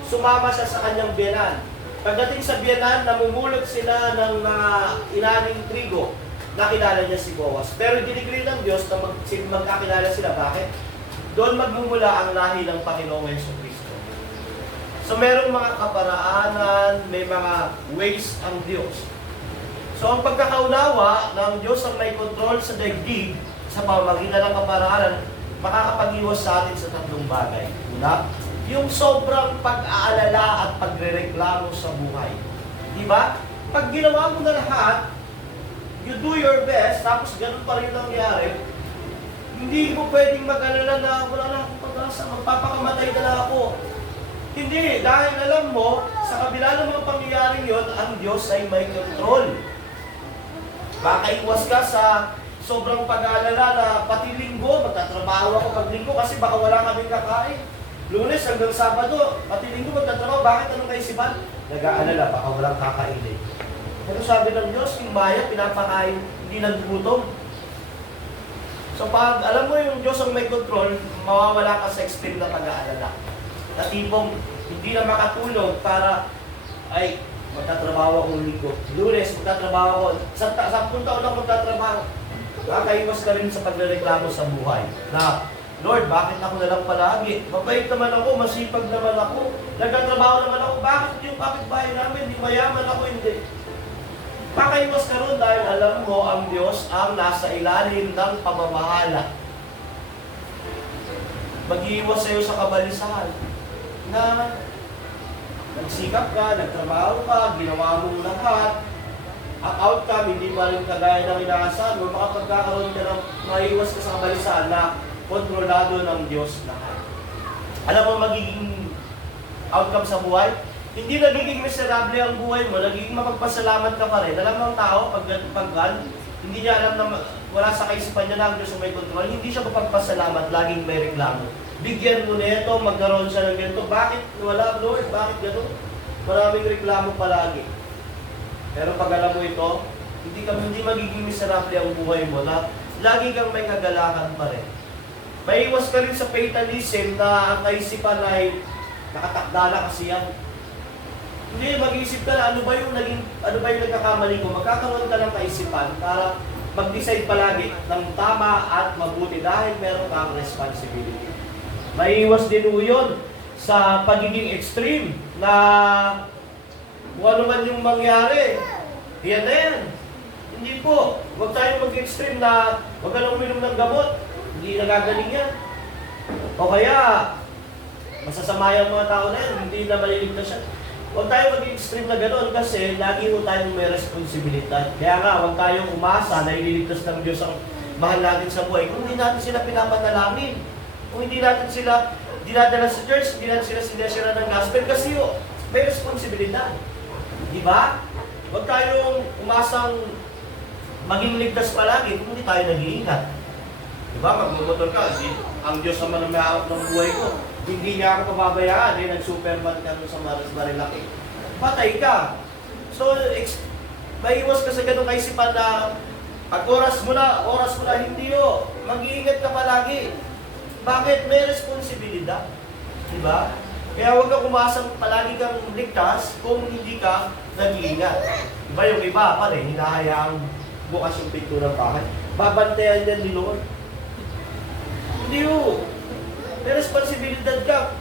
Sumama siya sa kanyang biyanan. Pagdating sa biyanan, namumulot sila ng mga inaning trigo. Nakilala niya si Boaz. Pero dinigri ng Diyos na magkakilala sila. Bakit? doon magmumula ang lahi ng Panginoong Jesucristo. So merong mga kaparaanan, may mga ways ang Diyos. So ang pagkakaunawa ng Diyos ang may kontrol sa daigdig sa pamamagitan ng kaparaanan, makakapag-iwas sa atin sa tatlong bagay. Una, yung sobrang pag-aalala at pagrereklamo sa buhay. Di ba? Pag ginawa mo na lahat, you do your best, tapos ganun pa rin nangyari, hindi mo pwedeng mag-alala na wala na akong pag-asa, magpapakamatay na lang ako. Hindi, dahil alam mo, sa kabila ng mga pangyayaring yon, ang Diyos ay may control. Baka iwas ka sa sobrang pag-aalala na pati linggo, magtatrabaho ako pag linggo kasi baka wala kaming kakain. Lunes hanggang Sabado, pati linggo magtatrabaho, bakit anong kaisipan? Nag-aalala, baka walang kakainin. Pero sabi ng Diyos, yung maya, pinapakain, hindi nagugutom. So pag alam mo yung Diyos ang may control, mawawala ka sa extreme na pag-aalala. Na tipong hindi na makatulog para, ay, magtatrabaho akong linggo. Lunes, magtatrabaho ako. Sa 10 taon ako magtatrabaho. Nakakaiwas ka rin sa pagrereklamo sa buhay. Na, Lord, bakit ako na lang palagi? Mabait naman ako, masipag naman ako. Nagtatrabaho naman ako. Bakit yung kapitbahay namin? Hindi mayaman ako, hindi. Pakaiwas ka ron dahil alam mo ang Diyos ang nasa ilalim ng pamamahala. Mag-iiwas sa'yo sa kabalisahan na nagsikap ka, nagtrabaho ka, ginawa mo lahat, ang outcome hindi pa rin kagaya ng inaasahan mo, baka pagkakaroon ka ng maiwas ka sa kabalisahan na kontrolado ng Diyos lahat. Alam mo magiging outcome sa buhay? Hindi nagiging miserable ang buhay mo, nagiging mapagpasalamat ka pa rin. Alam ng tao, pag hindi niya alam na wala sa kaisipan niya na ang Diyos may kontrol, hindi siya mapagpasalamat, laging may reklamo. Bigyan mo na ito, magkaroon siya ng ganito. Bakit wala, Lord? Bakit gano'n? Maraming reklamo palagi. Pero pag alam mo ito, hindi magiging miserable ang buhay mo na lagi kang may kagalakan pa rin. Maiwas ka rin sa fatalism na ang kaisipan ay nakatakda na kasi yan. Hindi, mag-iisip ka na ano ba yung nagkakamali ko? Magkakaroon ka ng kaisipan para mag-decide palagi ng tama at mabuti dahil meron kang responsibility. Maiwas din po yun sa pagiging extreme na kung ano man yung mangyari, yan na yan. Hindi po. Huwag tayo mag-extreme na huwag ka lang uminom ng gamot. Hindi nagagaling yan. O kaya, masasama yung mga tao na yan, hindi na maliligtas siya. Huwag tayo mag-extreme na gano'n kasi lagi ho tayong may responsibilidad. Kaya nga, huwag tayong umasa na ililigtas ng Diyos ang mahal natin sa buhay. Kung hindi natin sila pinapanalangin, kung hindi natin sila dinadala sa church, hindi natin sila sinasira ng gospel kasi may responsibilidad. Di ba? Huwag tayong umasang maging ligtas palagi kung hindi tayo nag-iingat. Di ba? Magmumotor ka, ang Diyos naman ang may hawak ng buhay ko. Hindi niya ako pababayaan, nag-superman ka sa Marilaki. Patay ka. So, maiwas ka sa ganong kaisipan na pag oras mo na, hindi o. Mag-iingat ka palagi. Bakit? May responsibilidad. Diba? Kaya huwag kang umasang palagi kang ligtas kung hindi ka nag-iingat. Diba yung iba pa rin, hinahayaang bukas yung pinto ng bahay. Babantayan yan ni Lord. Hindi o. May responsibilidad ka.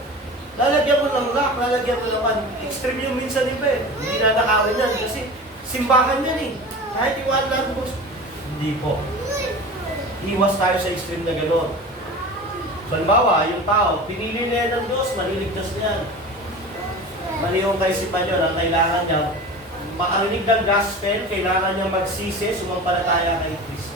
Lalagyan mo ng lock, lalagyan mo naman. Extreme yung minsan iba eh. Hindi na nakawin yan kasi simbahan yan eh. Kahit iwan lang mo. Hindi po. Iwas tayo sa extreme na gano'n. So, halimbawa, yung tao, pinili na yan ng Diyos, maliligtas na yan. Mali yung kaisipan nyo na kailangan niya makarinig ng gospel, kailangan niya magsisi, sumampalataya kay Kristo.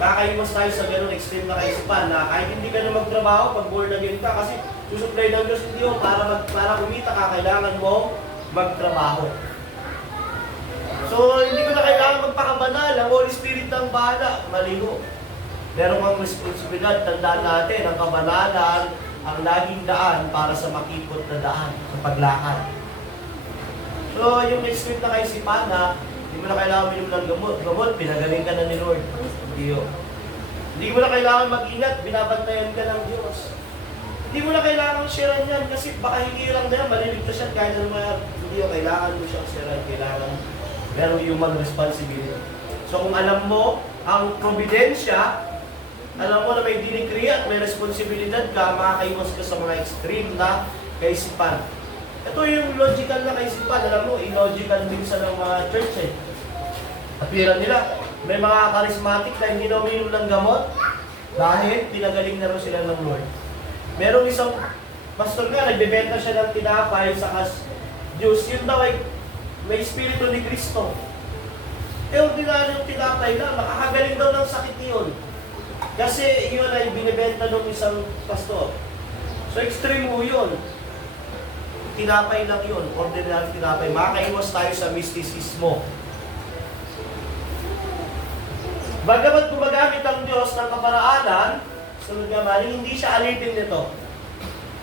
Kakaiwas tayo sa ganun extreme na kaisipan na kahit hindi ka na magtrabaho, pag born again ka, kasi susupply ng Diyos hindi mo, para kumita ka, kailangan mo magtrabaho. So, hindi ko na kailangan magpakabanal, ang Holy Spirit ang bahala, maligo. Meron kang responsibilidad, tandaan natin, ang kabanalan, ang laging daan para sa makipot na daan, sa paglakad. So, yung extreme na kaisipan na hindi mo na kailangan minom ng gamot, pinagaling ka na ni Lord. Hindi mo na kailangan mag-ingat, binabantayan ka ng Diyos. Hindi mo na kailangan sharean yan kasi baka hindi lang na yan, maliligtas yan kahit ano mga hindi mo kailangan mo siyang sharean, kailangan merong human responsibility. So kung alam mo, ang providensya Alam mo na may dinikri at may responsibilidad ka, makakaiwas ka sa mga extreme na kaisipan. Ito yung logical na kaisipan. Alam mo, illogical minsan ng mga church eh. Kapira nila, may mga charismatic na hindi na uminom ng gamot dahil pinagaling na rin sila ng Lord. Merong isang pastor nga, nagbebenta siya ng tinapay sa Diyos. Yun daw ay may espiritu ni Kristo. Ordinary yung tinapay lang, nakakagaling daw ng sakit yun. Kasi yun ay binibenta ng isang pastor. So extreme mo yun. Tinapay lang yun, ordinary tinapay. Makakaiwas tayo sa mysticismo. Bagamat gumagamit ang Diyos ng kaparaanan, sunod nga mali, hindi siya alipin nito.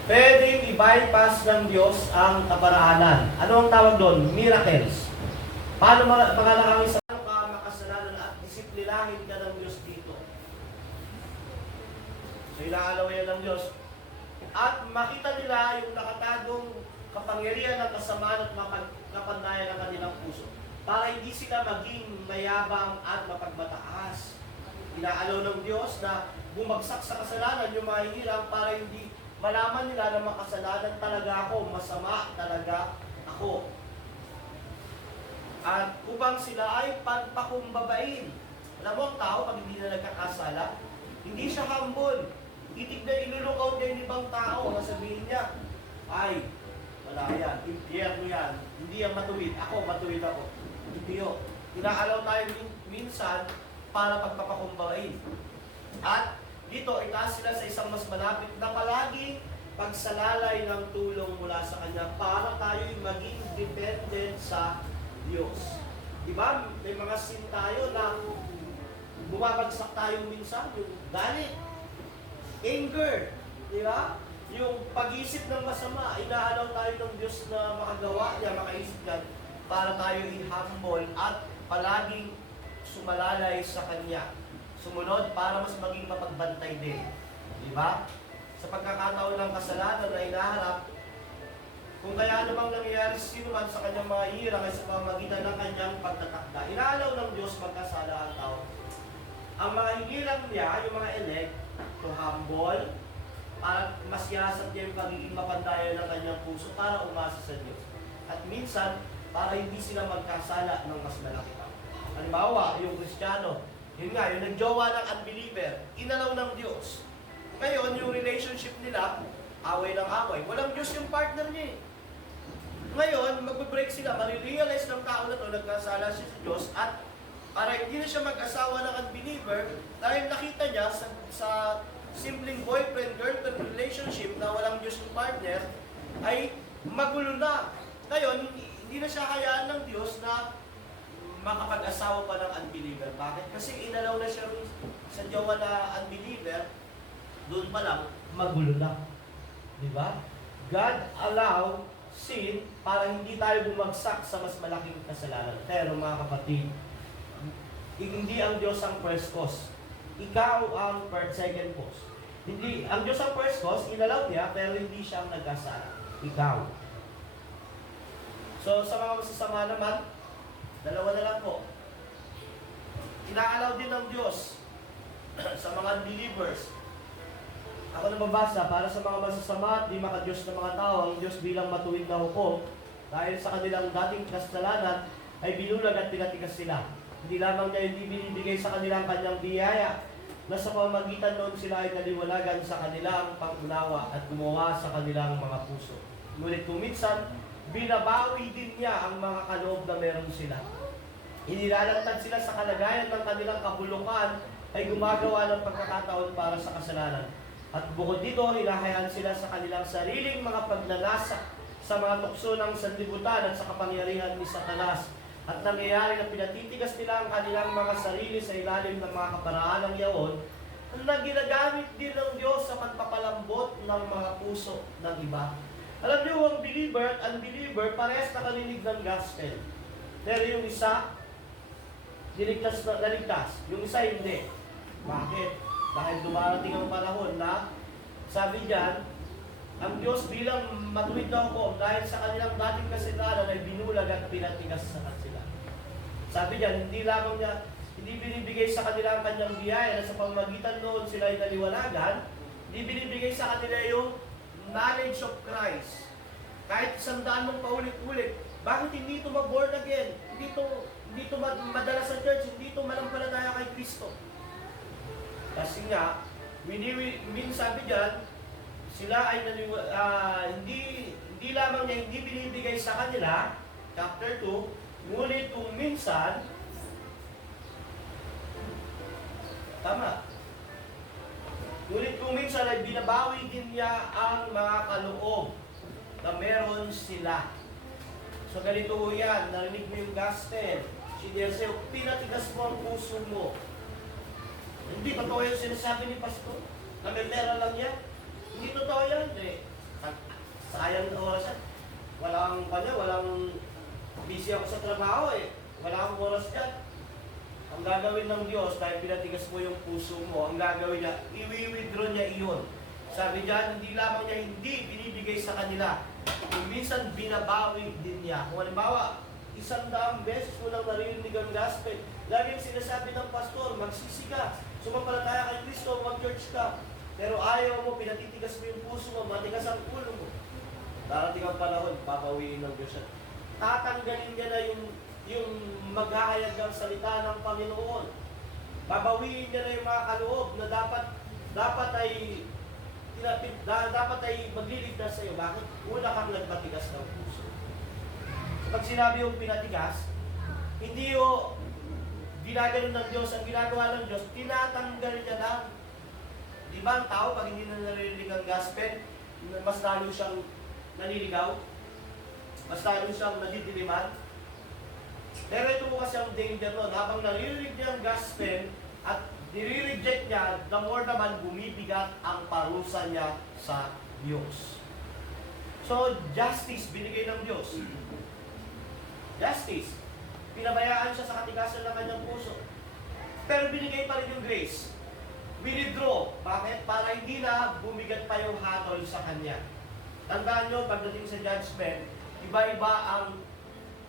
Pwedeng i-bypass ng Diyos ang kaparaanan. Ano ang tawag doon? Miracles. Paano pangalakang isa ka makasalanan at disiplinahin ka ng Diyos dito? So inaalaw yan ng Diyos. At makita nila yung nakatagong kapangyarihan ng kasamaan at kapandayan ng kanilang puso. Para hindi sila maging mayabang at mapagmataas. Inaalaw ng Diyos na bumagsak sa kasalanan yung mga hirap para hindi malaman nila na makasalanan talaga ako, masama talaga ako. At upang sila ay pagpakumbabain. Alam mo ang tao, pag hindi na nagkakasala, hindi siya humble. Titignan, ilulukaw niya yung ibang tao. Nasabihin niya, ay, wala yan, impyerno yan, hindi yan matuwid. Ako, matuwid ako. Hindi yun. Inaalaw tayo minsan para pagpapakumbabain. At dito, itaas sila sa isang mas malapit na palaging pagsalalay ng tulong mula sa Kanya para tayo'y maging dependent sa Diyos. Diba? May mga sin tayo na bumabagsak tayo minsan, yung galit, anger, diba? Yung pag-isip ng masama, inaalaw tayo ng Diyos na makagawa niya, makaisip niya, para tayo i-humble at palaging sumalalay sa Kanya. Sumunod para mas maging mapagbantay din. Diba? Sa pagkakataon ng kasalanan na inaharap, kung kaya ano bang nangyayari sa sino man sa kanyang mga hirang ay sa pamamagitan ng kanyang pagtatakda. Inaalaw ng Diyos magkasala ang tao. Ang mga hinirang niya, yung mga elect, to humble, para masiyasat niya yung pagiging mapandayan ng kanyang puso para umasa sa Diyos. At minsan, para hindi sila magkasala ng mas malaki pa. Halimbawa, yung Kristiyano, yun nga, yung nagjowa ng unbeliever, inalaw ng Diyos. Ngayon, yung relationship nila, away ng away. Walang Diyos yung partner niya eh. Ngayon, magbe-break sila, marirealize ng tao na to, nagkasala siya sa Diyos, at para hindi na siya mag-asawa ng unbeliever, dahil nakita niya sa simpleng boyfriend-girlfriend relationship na walang Diyos yung partner, ay magulo na. Ngayon, hindi na siya hayaan ng Diyos na makapag-asawa pa ng unbeliever. Bakit? Kasi inalaw na siya sa jowa na unbeliever, doon pa lang, magulo na. Diba? God allow sin para hindi tayo bumagsak sa mas malaking kasalanan. Pero mga kapatid, hindi ang Diyos ang first cause. Ikaw ang second cause. Hindi, ang Diyos ang first cause, inalaw niya, pero hindi siya ang nagkasala. Ikaw. So, sa mga masasama naman, dalawa na lang po. Inaalaw din ng Diyos sa mga unbelievers. Ako nababasa, para sa mga masasama at di makadiyos na mga tao, ang Diyos bilang matuwid na hukom, dahil sa kanilang dating kasalanan, ay binulag at pinatigas sila. Hindi lamang niya hindi binibigay sa kanilang kanyang biyaya, na sa pamamagitan noon sila ay naliwalagan sa kanilang pangunawa at gumawa sa kanilang mga puso. Ngunit kung minsan, binabawi din niya ang mga kaloob na meron sila. Inilalantad sila sa kalagayan ng kanilang kabulukan ay gumagawa ng pagkakataon para sa kasalanan. At bukod dito, hinahayaan sila sa kanilang sariling mga pagnanasa sa mga tukso ng sanlibutan at sa kapangyarihan ni Satanas. At nangyayari na pinatitigas nila ang kanilang mga sarili sa ilalim ng mga kaparaanang yaon na ginagamit din ng Diyos sa pagpapalambot ng mga puso ng iba. Alam niyo, ang believer at unbeliever, parehas nakalinig ng gospel. Pero yung isa, naligtas. Yung isa, hindi. Bakit? Dahil dumarating ang panahon na, sabi diyan, ang Diyos bilang matuwid na hukom dahil sa kanilang dating kasalanan ay binulag at pinatigas sa kanila. Sabi diyan, hindi hindi binibigay sa kanila ang kanyang biyaya na sa pamamagitan noon sila ay naliwanagan, hindi binibigay sa kanila yung knowledge of Christ. Kahit 100 mong paulit-ulit, bakit hindi ito mag-born again? Hindi ito madala sa church, hindi ito manampalataya kay Kristo. Kasi nga, sabi dyan, sila ay hindi lamang niya hindi binibigay sa kanila, chapter 2, ngunit kung minsan, tama, ngunit kung minsan ay binabawi din niya ang mga kaloob na meron sila. So ganito ho yan, narinig mo yung gospel, sinira sa'yo, pinatigas mo ang puso mo. Hindi totoo yung sinasabi ni Pastor, na may pera lang yan. Hindi totoo yan eh. Sayang na oras yan. Walang busy ako sa trabaho eh. Wala akong oras dyan. Ang gagawin ng Diyos, dahil pinatigas mo yung puso mo, ang gagawin niya, i-withdraw niya iyon. Sabi diyan, hindi lamang niya hindi binibigay sa kanila, kung minsan binabawi din niya. Kung halimbawa, 100 beses mo lang narinig ang gospel, laging sinasabi ng pastor, magsisi ka, sumampalataya kay Kristo, mag-church ka. Pero ayaw mo, pinatitigas mo yung puso mo, matigas ang ulo mo. Darating ang panahon, papawiin ng Diyos yan. Tatanggalin niya na yung maghahayag ng salita ng Panginoon. Babawiin niya na yung mga kaloob na dapat ay magliligtas sa iyo. Bakit? Una kang nagpatigas ng puso. Pag sinabi yung pinatigas, hindi yung ginagano ng Diyos, ang ginagawa ng Diyos, tinatanggal niya lang. Di ba ang tao, pag hindi na naririnig ang gospel, mas lalo siyang naniligaw, mas lalo siyang nadidiliman. Pero ito po kasi ang danger nun, habang naririnig niya ang gospel at nire-reject niya, the more naman bumibigat ang parusa niya sa Diyos. So, justice binigay ng Diyos. Justice. Pinabayaan siya sa katigasan ng kanyang puso. Pero binigay pa rin yung grace. Withdraw. Bakit? Para hindi na bumigat pa yung hatol sa kanya. Tandaan nyo, pagdating sa judgment, iba-iba ang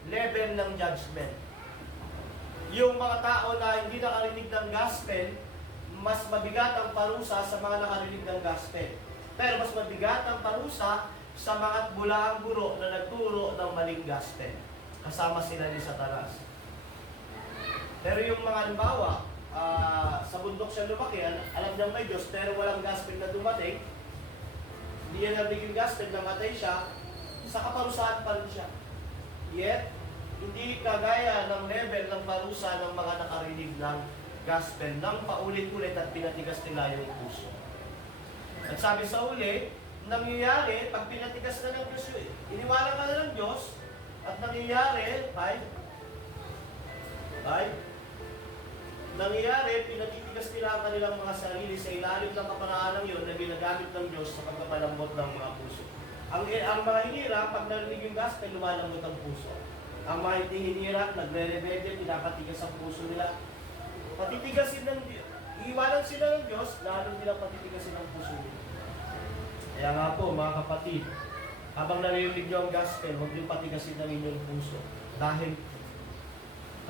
level ng judgment. Yung mga tao na hindi nakarinig ng gospel, mas mabigat ang parusa sa mga nakarinig ng gospel. Pero mas mabigat ang parusa sa mga bulaang guro na nagturo ng maling gospel. Kasama sila ni Satanas. Pero yung mga halimbawa, sa bundok siya lumaki, alam niya may Diyos, pero walang gospel na dumating, hindi niya nabiging gospel, namatay siya, sa kaparusahan pa rin siya. Yet, hindi kagaya ng level ng parusa ng mga nakarinig ng gospel nang paulit-ulit at pinatigas nila yung puso. At sabi sa uli, nangyayari, pag pinatigas na ng Diyos yun, iniwala ka na ng Diyos, at nangyayari, nangyayari, pinatitigas nila ang kanilang mga sarili sa ilalim ng kaparaanang yun na ginagamit ng Diyos sa pagpapalambot ng mga puso. Ang mga hinirap, pag narinig yung gospel, lumalambot ang puso. Ang mga hindi hinirap, nagre-rebelde, pinapatigas ang puso nila. Patitigasin ng Diyos. Iiwanan sila ng Diyos, lalo nilang patitigasin ang puso nila. Kaya nga po, mga kapatid, habang narinig nyo ang gospel, huwag nyo patigasin ng inyong puso. Dahil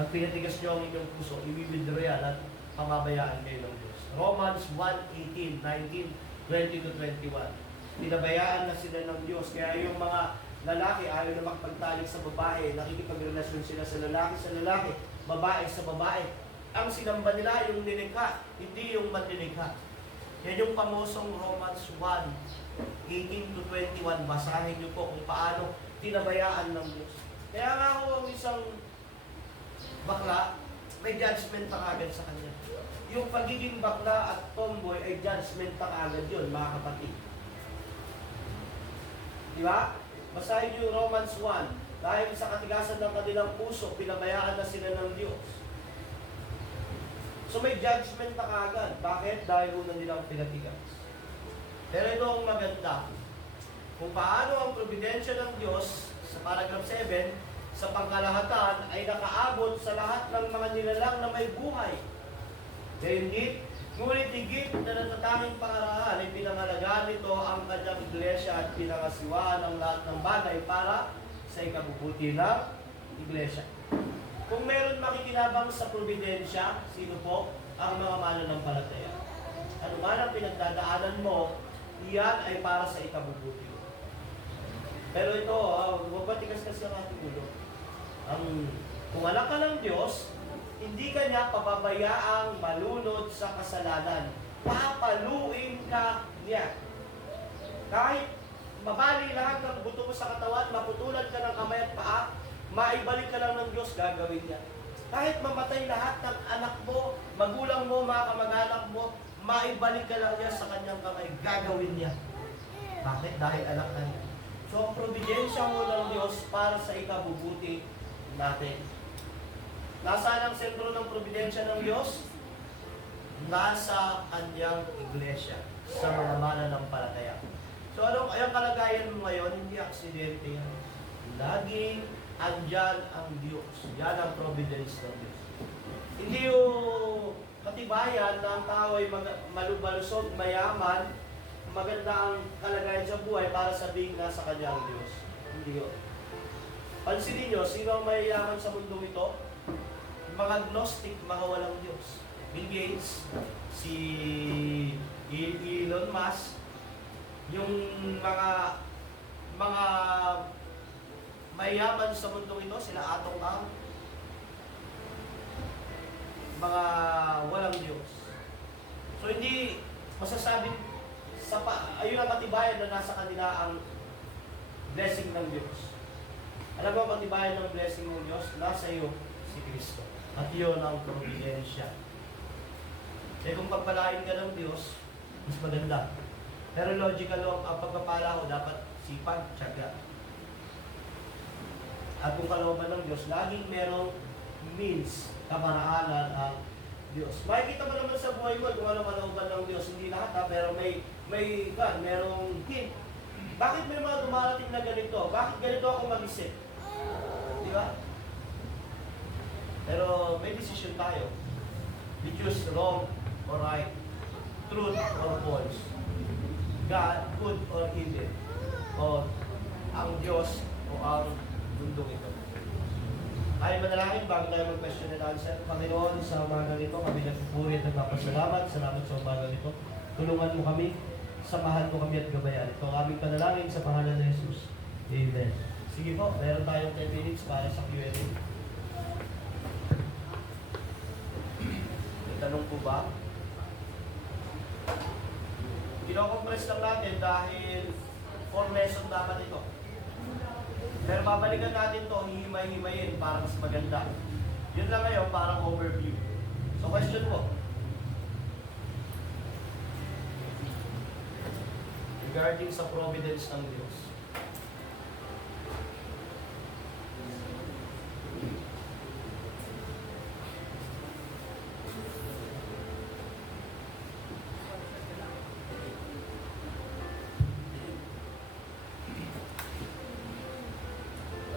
pag pinatigas nyo ang inyong puso, i-withdraw yan at pamabayaan kayo ng Diyos. Romans 1:18, 19, 20-21. Pinabayaan na sila ng Diyos. Kaya yung mga lalaki ayaw na makipagtalik sa babae, nakikipagrelasyon sila sa lalaki, babae sa babae. Ang sinamba nila yung nilikha, hindi yung manlilikha. Yan yung pamosong Romans 1:18-21. Basahin nyo po kung paano pinabayaan ng Diyos. Kaya nga ako ang isang bakla, may judgment pa agad sa kanya. Yung pagiging bakla at tomboy ay judgment pa agad yun, mga kapatid. Di ba? Basahin nyo Romans 1. Dahil sa katigasan ng kanilang puso, pinabayaan na sila ng Diyos. So may judgment pa agad. Bakit? Dahil una nilang pinatigas. Pero ito ang maganda. Kung paano ang providensya ng Diyos, sa paragraph 7, sa pangkalahatan ay nakaabot sa lahat ng mga nilalang na may buhay. Dahil ngunit higit na natatanging pangaralan ay pinangalagaan nito ang kanyang iglesia at pinangasiwaan ang lahat ng bagay para sa ikabubuti ng iglesia. Kung meron makikinabang sa providensya, sino po? Ang mga mananampalataya. Ano man ang pinagdadaanan mo, iyan ay para sa ikabubuti mo. Pero ito, mabatikas-kas ng ating ulo. Kung anak ka ng Diyos, hindi ka niya pababayaang malunod sa kasalanan. Papaluin ka niya. Kahit mabali lahat ng buto mo sa katawan, maputulan ka ng kamay at paa, maibalik ka lang ng Diyos, gagawin niya. Kahit mamatay lahat ng anak mo, magulang mo, mga kamag-anak mo, maibalik ka lang niya sa kanyang kamay, gagawin niya. Bakit? Dahil anak ka niya. So, ang probidensya mo ng Diyos para sa ikabubuti natin. Nasaan ang sentro ng probidensya ng Diyos? Nasa kanyang iglesia, sa mga mananampalataya. So, anong ang kalagayan mo ngayon? Hindi aksidente yan. Laging andyan ang Diyos. Yan ang providence ng Diyos. Hindi yung katibayan na ang tao ay malubalusog, mayaman, maganda ang kalagayan sa buhay para sabihin nasa kanya ang Diyos. Hindi yun. Pansinin nyo, sino ang mayayaman sa mundong ito? Mga agnostic, mga walang Diyos. Bill Gates, si Elon Musk, yung mga mayaman sa mundong ito, sila Atong Ang, mga walang Diyos. So hindi masasabing ayun ang katibayan na nasa kanila ang blessing ng Diyos. Alam mo ang katibayan ng blessing ng Diyos? Nasa iyo si Kristo. At yun ang providensya. Kaya kung pagpalain ka ng Diyos, mas maganda. Pero logical ang pagpapala ko dapat sipag, tiyaga. At kung kalooban ng Diyos, laging merong means, kaparaanan ang Diyos. Makikita mo naman sa buhay mo kung ano kalooban ng Diyos. Hindi lahat pero merong hint. Bakit may mga dumarating na ganito? Bakit ganito ako mag-isip? Di ba? Pero may decision tayo. We choose wrong or right, truth or false, God, good or evil, o ang Diyos o ang mundong ito. Ay manalangin bago tayo mag-question and answer. Panginoon, sa umaga nito, kami nagpupuri at nagpapasalamat. Salamat sa umaga nito. Tulungan mo kami, samahan mo kami at gabayan. Ito ang aming panalangin sa pangalan ng Jesus. Amen. Sige po, meron tayong 10 minutes para sa Q&A. May tanong po ba? Kino-compress lang natin dahil 4 lesson dapat ito. Pero babalikan natin to, hihimay-himayin para mas maganda. Yun lang ngayon, parang overview. So question po. Regarding sa providence ng Diyos.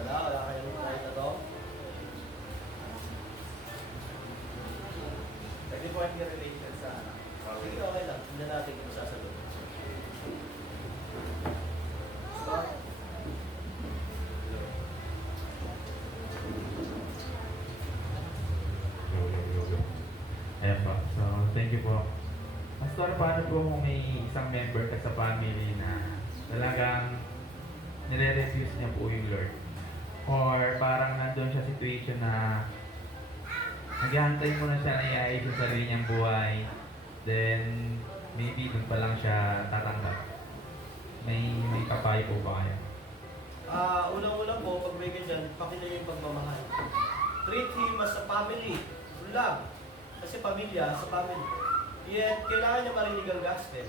Wala kayong try na to. Pwede po yung relation sa Sige, okay lang. Hindi natin kung sasagot. Stop. Ayan po. So, thank you po. Pastor, paano po kung may isang member ka sa family na talagang nire-refuse niya po yung Lord? Or parang nandun siya situation na naghihantay mo na siya na iayos yung sarili niyang buhay, then maybe dun pa lang siya tatanggap. May papayo po ba kayo? Unang-unang po, pag may ganyan, pakita niyo yung pagmamahal. Treat him as a family. Love. Kasi pamilya sa family. Yet, kailangan niya marinig ang gospel.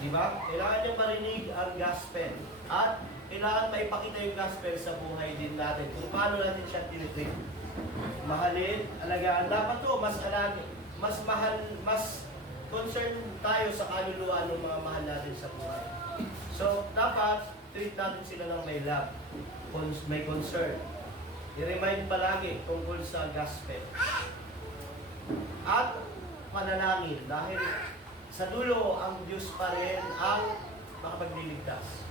Diba? Kailangan niya marinig ang gospel. At kailangan maipakita yung gospel sa buhay din natin. Kung paano natin siya tinitreat. Mahalin, alagaan. Dapat to, mas mahal, mas concern tayo sa kaluluwa ng mga mahal natin sa buhay. So, dapat treat natin sila ng may love, may concern. I-remind palagi tungkol sa gospel. At panalangin dahil sa dulo ang Diyos pa rin ang makapagliligtas.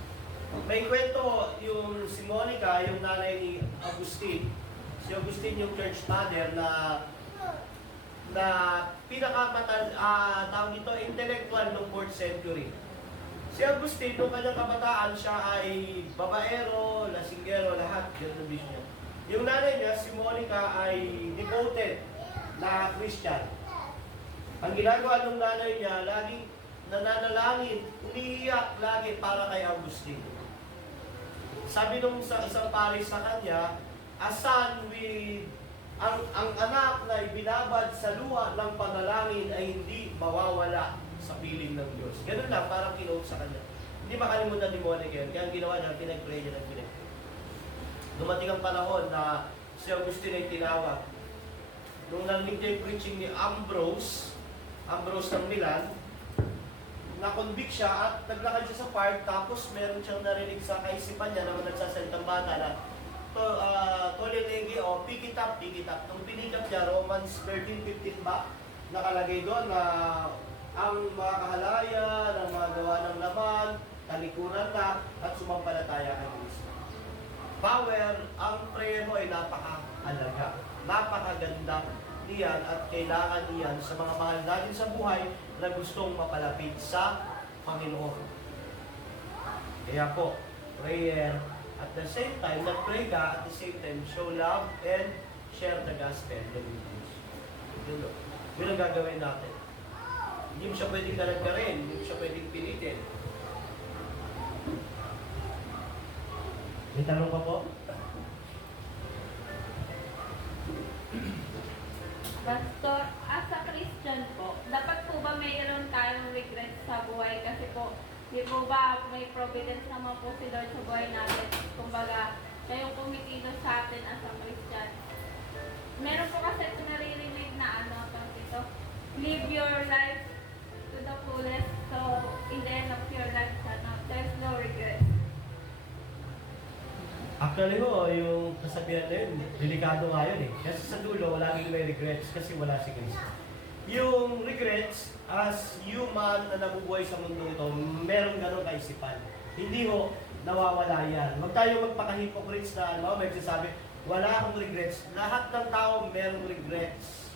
May kwento yung si Monica, yung nanay ni Agustin. Si Agustin yung church father na tawag ito, intellectual ng 4th century. Si Agustin, nung kanyang kabataan, siya ay babaero, lasinggero, lahat, ganun din niya. Yung nanay niya, si Monica, ay devoted na Christian. Ang ginagawa ng nanay niya, laging nananalangin, umiiyak lagi para kay Agustin. Sabi nung sa isang pari sa kanya, a son with ang anak na ibinabad sa luha ng panalangin ay hindi mawawala sa piling ng Diyos. Ganun lang, parang kinuha sa kanya. Hindi makalimutan ni Monica yun. Kaya ang ginawa niya, pinag-pray niya ng pinag-pray. Dumating ang panahon na si Agustin ay tinawag. Nung narinig niya yung preaching ni Ambrose ng Milan, na-convict siya at naglakad siya sa park, tapos meron siyang narinig sa kaisipan niya na nagsasalitang bata na Tolilegi o pick it up. Nung pick up niya, Romans 13:15 ba? Nakalagay doon na ang mga kahalaya ng mga gawa ng laman, talikuran na, at sumampalataya kay Kristo. Power, ang prayer mo ay napaka-alaga, napakaganda niyan at kailangan niyan sa mga mahal natin sa buhay na gustong mapalapit sa Panginoon. Kaya po, prayer, at the same time, nag-pray ka, at the same time, show love and share the gospel, the good news. Yun ang gagawin natin. Hindi mo siya pwedeng kalagkarin, hindi mo siya pwedeng pilitin. May tanong pa po? Pastor, as a Christian po, dapat po ba mayroon tayong regrets sa buhay? Kasi po, di po ba may providence naman po si Lord sa buhay natin? Kumbaga, siya yung kumitilos sa atin as a Christian. Meron po kasi naririnig na ito, live your life to the fullest, so in the end of your life, there's no regrets. Actually ho, yung kasabihan na yun, delikado nga yun eh. Kasi sa dulo, laging may regrets kasi wala si Kristo. Yung regrets, as human na nabubuhay sa mundo ito, meron ganun kaisipan. Hindi ho, nawawala yan. Huwag tayo magpaka-hypocrites na, may sabi, wala akong regrets. Lahat ng tao merong regrets.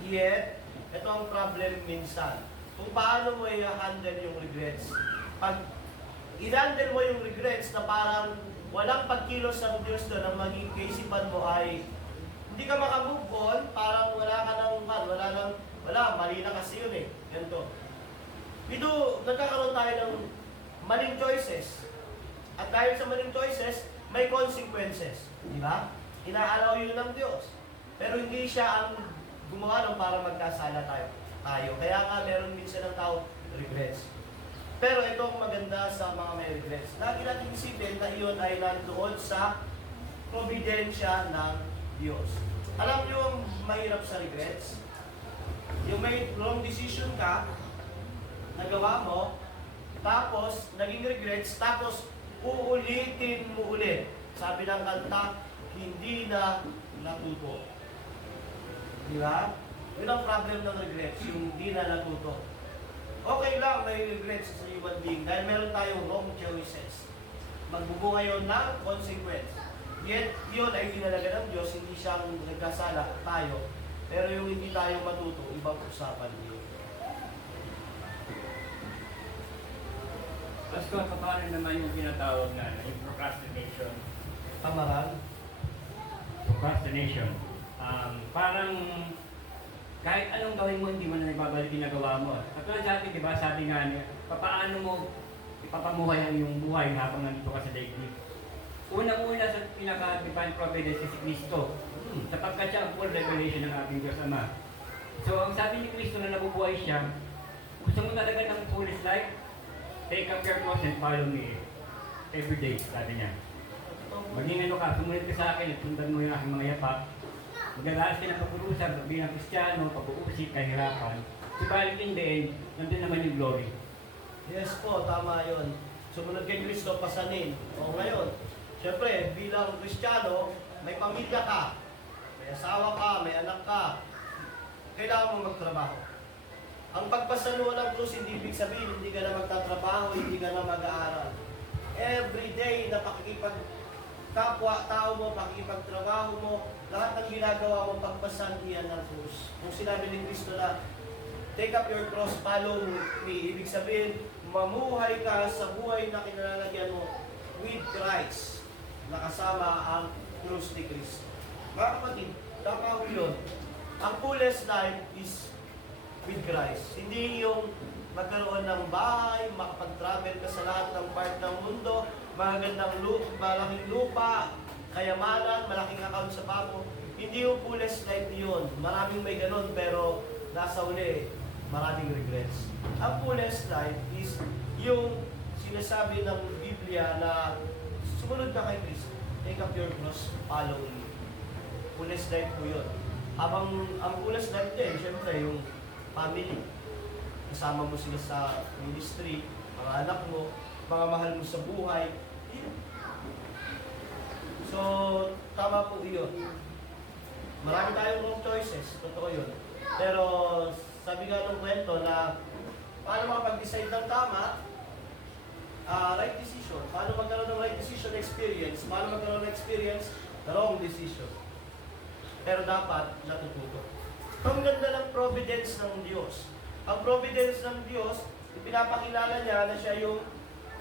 Yet, ito ang problem minsan. Kung paano mo i-handle yung regrets. Pag i-handle mo yung regrets na parang walang pagkilos ng Diyos doon, ang maging kaisipan mo ay hindi ka makamove on, parang wala ka nang mali na kasi yun eh. Ganito. Nagkakaroon tayo ng maling choices. At dahil sa maling choices, may consequences. Di ba? Inaalaw yun ng Diyos. Pero hindi siya ang gumawa ng para magkasala tayo. Kaya nga meron minsan ng tao regrets. Pero ito ang maganda sa mga may regrets. Lagi natin isipin na iyon ay nandoon sa providensya ng Diyos. Alam niyo ang mahirap sa regrets? Yung may wrong decision ka, nagawa mo, tapos naging regrets, tapos uulitin mo ulit. Sabi ng kanta, hindi na natuto. Di ba? Yun ang problem ng regrets, yung hindi na natuto. Okay lang, may regrets sa human being dahil meron tayong wrong choices. Magbubunga yun ng consequence. Yet, yun ay dinalaga ng Diyos, hindi siyang nagkasala tayo. Pero yung hindi tayo matuto, ibang usapan yun. Pastor, paano naman yung tinatawag na yung procrastination? Kamaran? Procrastination. Parang kahit anong gawin mo, hindi mo na nagbabalik ginagawa mo. At tulad sa atin, di ba, sabi nga niya, paano mo ipapamuhay ang iyong buhay habang nandito ka sa daigdig? Unang-una sa pinaka-divine providence si Kristo, sapagkat siya ang full revelation ng ating Diyos Ama. So, ang sabi ni Kristo na nabubuhay siya, gusto mo talaga ng fullest life? Take up your cross and follow me every day, sabi niya. Maging ano ka, sumunod ka sa akin at sundan mo yung aking mga yapak. Magagalas ka ng pagkurusan bilang Kristiyano, pag-uusip, kahirapan. Subalit in the end, nandun naman yung glory. Yes po, tama yun. Sumunod kay Kristo, pasanin. O ngayon, syempre, bilang Kristiyano, may pamilya ka, may asawa ka, may anak ka, kailangan mo magtrabaho. Ang pagpasalo ng krus, hindi ibig sabihin, hindi ka na magtatrabaho, hindi ka na mag-aaral. everyday na pakikipag-kapwa, tao mo, pakikipagtrabaho mo, lahat ng ginagawa mo, pagpasan iyan ng krus. Kung sinabi ni Kristo na, take up your cross, follow me. Ibig sabihin, mamuhay ka sa buhay na kinalalagyan mo with Christ. Nakasama ang krus ni Kristo. Mga kapatid, tama ko yun. Ang fullest life is with Christ. Hindi yung magkaroon ng bahay, makapag-travel ka sa lahat ng part ng mundo, magandang lupa, malaking lupa, kayamanan, malaking account sa bako. Hindi yung fullest life yun. Maraming may ganun, pero nasa uli, maraming regrets. Ang fullest life is yung sinasabi ng Biblia na sumunod ka kay Kristo. Take up your cross, follow me. Fullest life po yun. Habang ang fullest life din, syempre yung family. Kasama mo sila sa ministry, mga anak mo, mga mahal mo sa buhay. Yun. So, tama po yun. Marami tayong wrong choices, totoo yun. Pero sabi nga ng kwento na paano makapag-decide ng tama, right decision. Paano magkaroon ng right decision experience, paano magkaroon ng experience, wrong decision. Pero dapat natututo. Ang ganda ng providence ng Diyos. Ang providence ng Diyos, pinapakilala niya na siya yung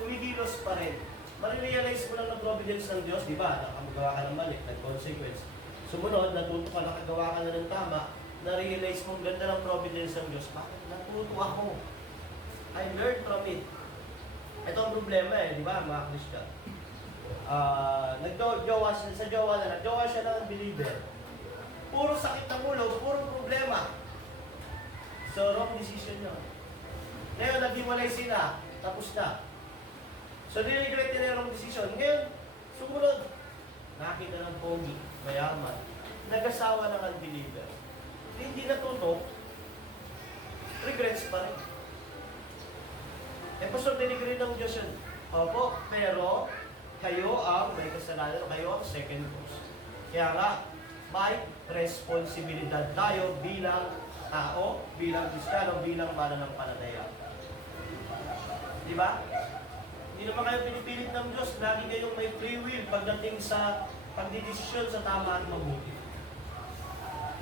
kumikilos pa rin. Marirealize mo lang ng providence ng Diyos, di ba? Nakagawa ka ng mali, nag-consequence. Sumunod, natuto ka, nakagawa ka na ng tama, na-realize mo ang ganda ng providence ng Diyos. Bakit? Natuto ako. I learned from it. Ito ang problema di ba, mga Christian? Nagjowa siya ng unbeliever. Puro sakit ng ulo, puro problema. So, wrong decision yun. Ngayon, naghiwalay sila, tapos na. So, dinigret nila yung wrong decision. Ngayon, sumunod. Nakita ng pogi, mayaman, nag-asawa ng unbeliever. Hindi natuto, regrets pa rin. Pastor, dinigret ng Diyos yun. Opo, pero kayo ang may kasalanan, kayo ang second cause. Kaya nga, may responsibilidad tayo bilang tao, bilang Kristiyano, bilang mananampalataya. Di ba? Hindi naman kayo pinipilit ng Diyos. Lagi kayong may free will pagdating sa pagdidesisyon sa tama at mabuti.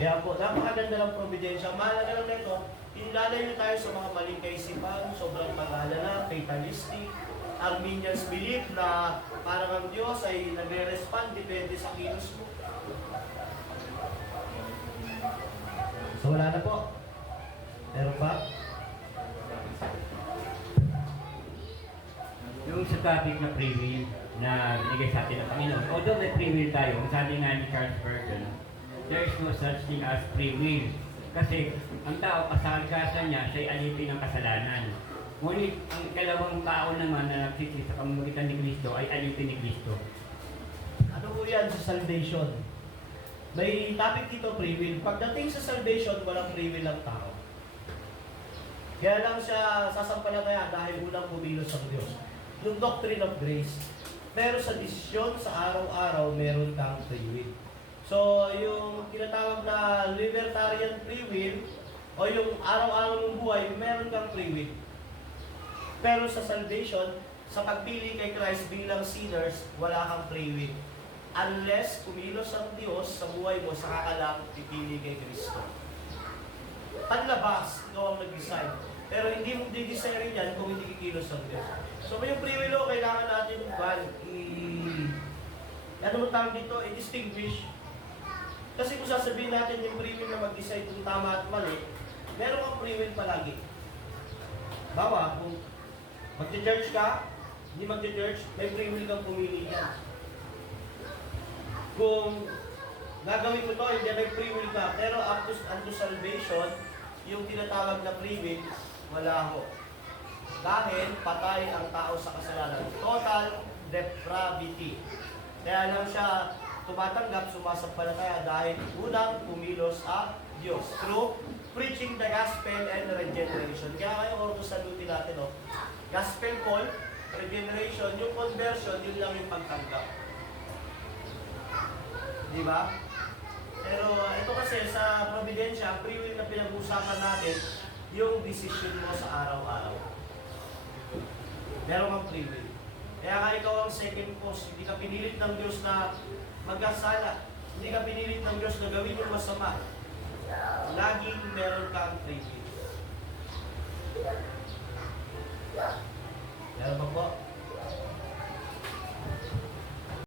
Kaya po, napakaganda ng providensya. Mahalaga lang nito, inilalayo tayo sa mga maling kaisipan, sobrang pag-aalala, fatalistic, Arminians belief na parang ang Diyos ay nagre-respond depende sa kilos mo. So wala na po. Meron pa? Yung sa topic na free will na binigay sa atin ng Panginoon, although may free will tayo, sabi nga ni Charles Spurgeon, there is no such thing as free will. Kasi ang tao, kasagkasan niya, siya'y alipin ng kasalanan. Ngunit ang ikalawang tao naman na nagsisi sa pamamagitan ni Kristo ay alipin ni Kristo. Ano po yan sa salvation? May topic dito, free will. Pagdating sa salvation, walang free will ang tao. Kaya lang siya sasampalataya dahil unang bumilos ang Diyos. Yung doctrine of grace. Pero sa desisyon, sa araw-araw, meron kang free will. So, yung tinatawag na libertarian free will, o yung araw-araw ng buhay, meron kang free will. Pero sa salvation, sa pagpili kay Christ bilang sinners, wala kang free will. Unless kumilos ang Diyos sa buhay mo, saka ka lang pipili kay Kristo. Panlabas, ikaw ang nag-decide. Pero hindi mo di-desire yan kung hindi kikilos ang Diyos. So yung free will, kailangan natin ano mo tawag dito, i-distinguish. Kasi kung sasabihin natin yung free will na mag-decide kung tama at mali, meron kang free will palagi. Bawa, kung mag-church ka, hindi mag-church, may free will kang pumili yan. Kung gagawin mo to, hindi may free will ka, pero unto salvation, yung tinatawag na free will, wala ho. Dahil patay ang tao sa kasalanan. Total depravity. Kaya lang siya tumatanggap, sumasampalataya dahil unang pumilos ang Diyos through preaching the gospel and regeneration. Kaya ngayon, ordo salutin natin, gospel call, regeneration, yung conversion, yun lang yung pagtanggap. Di ba? Pero ito kasi sa providensya, free will na pinag-usapan natin, yung decision mo sa araw-araw. Meron kang free will. Kaya nga ikaw ang second cause. Hindi ka pinilit ng Diyos na magkasala. Hindi ka pinilit ng Diyos na gawin yung masama. Laging meron kang free will. Meron ba po?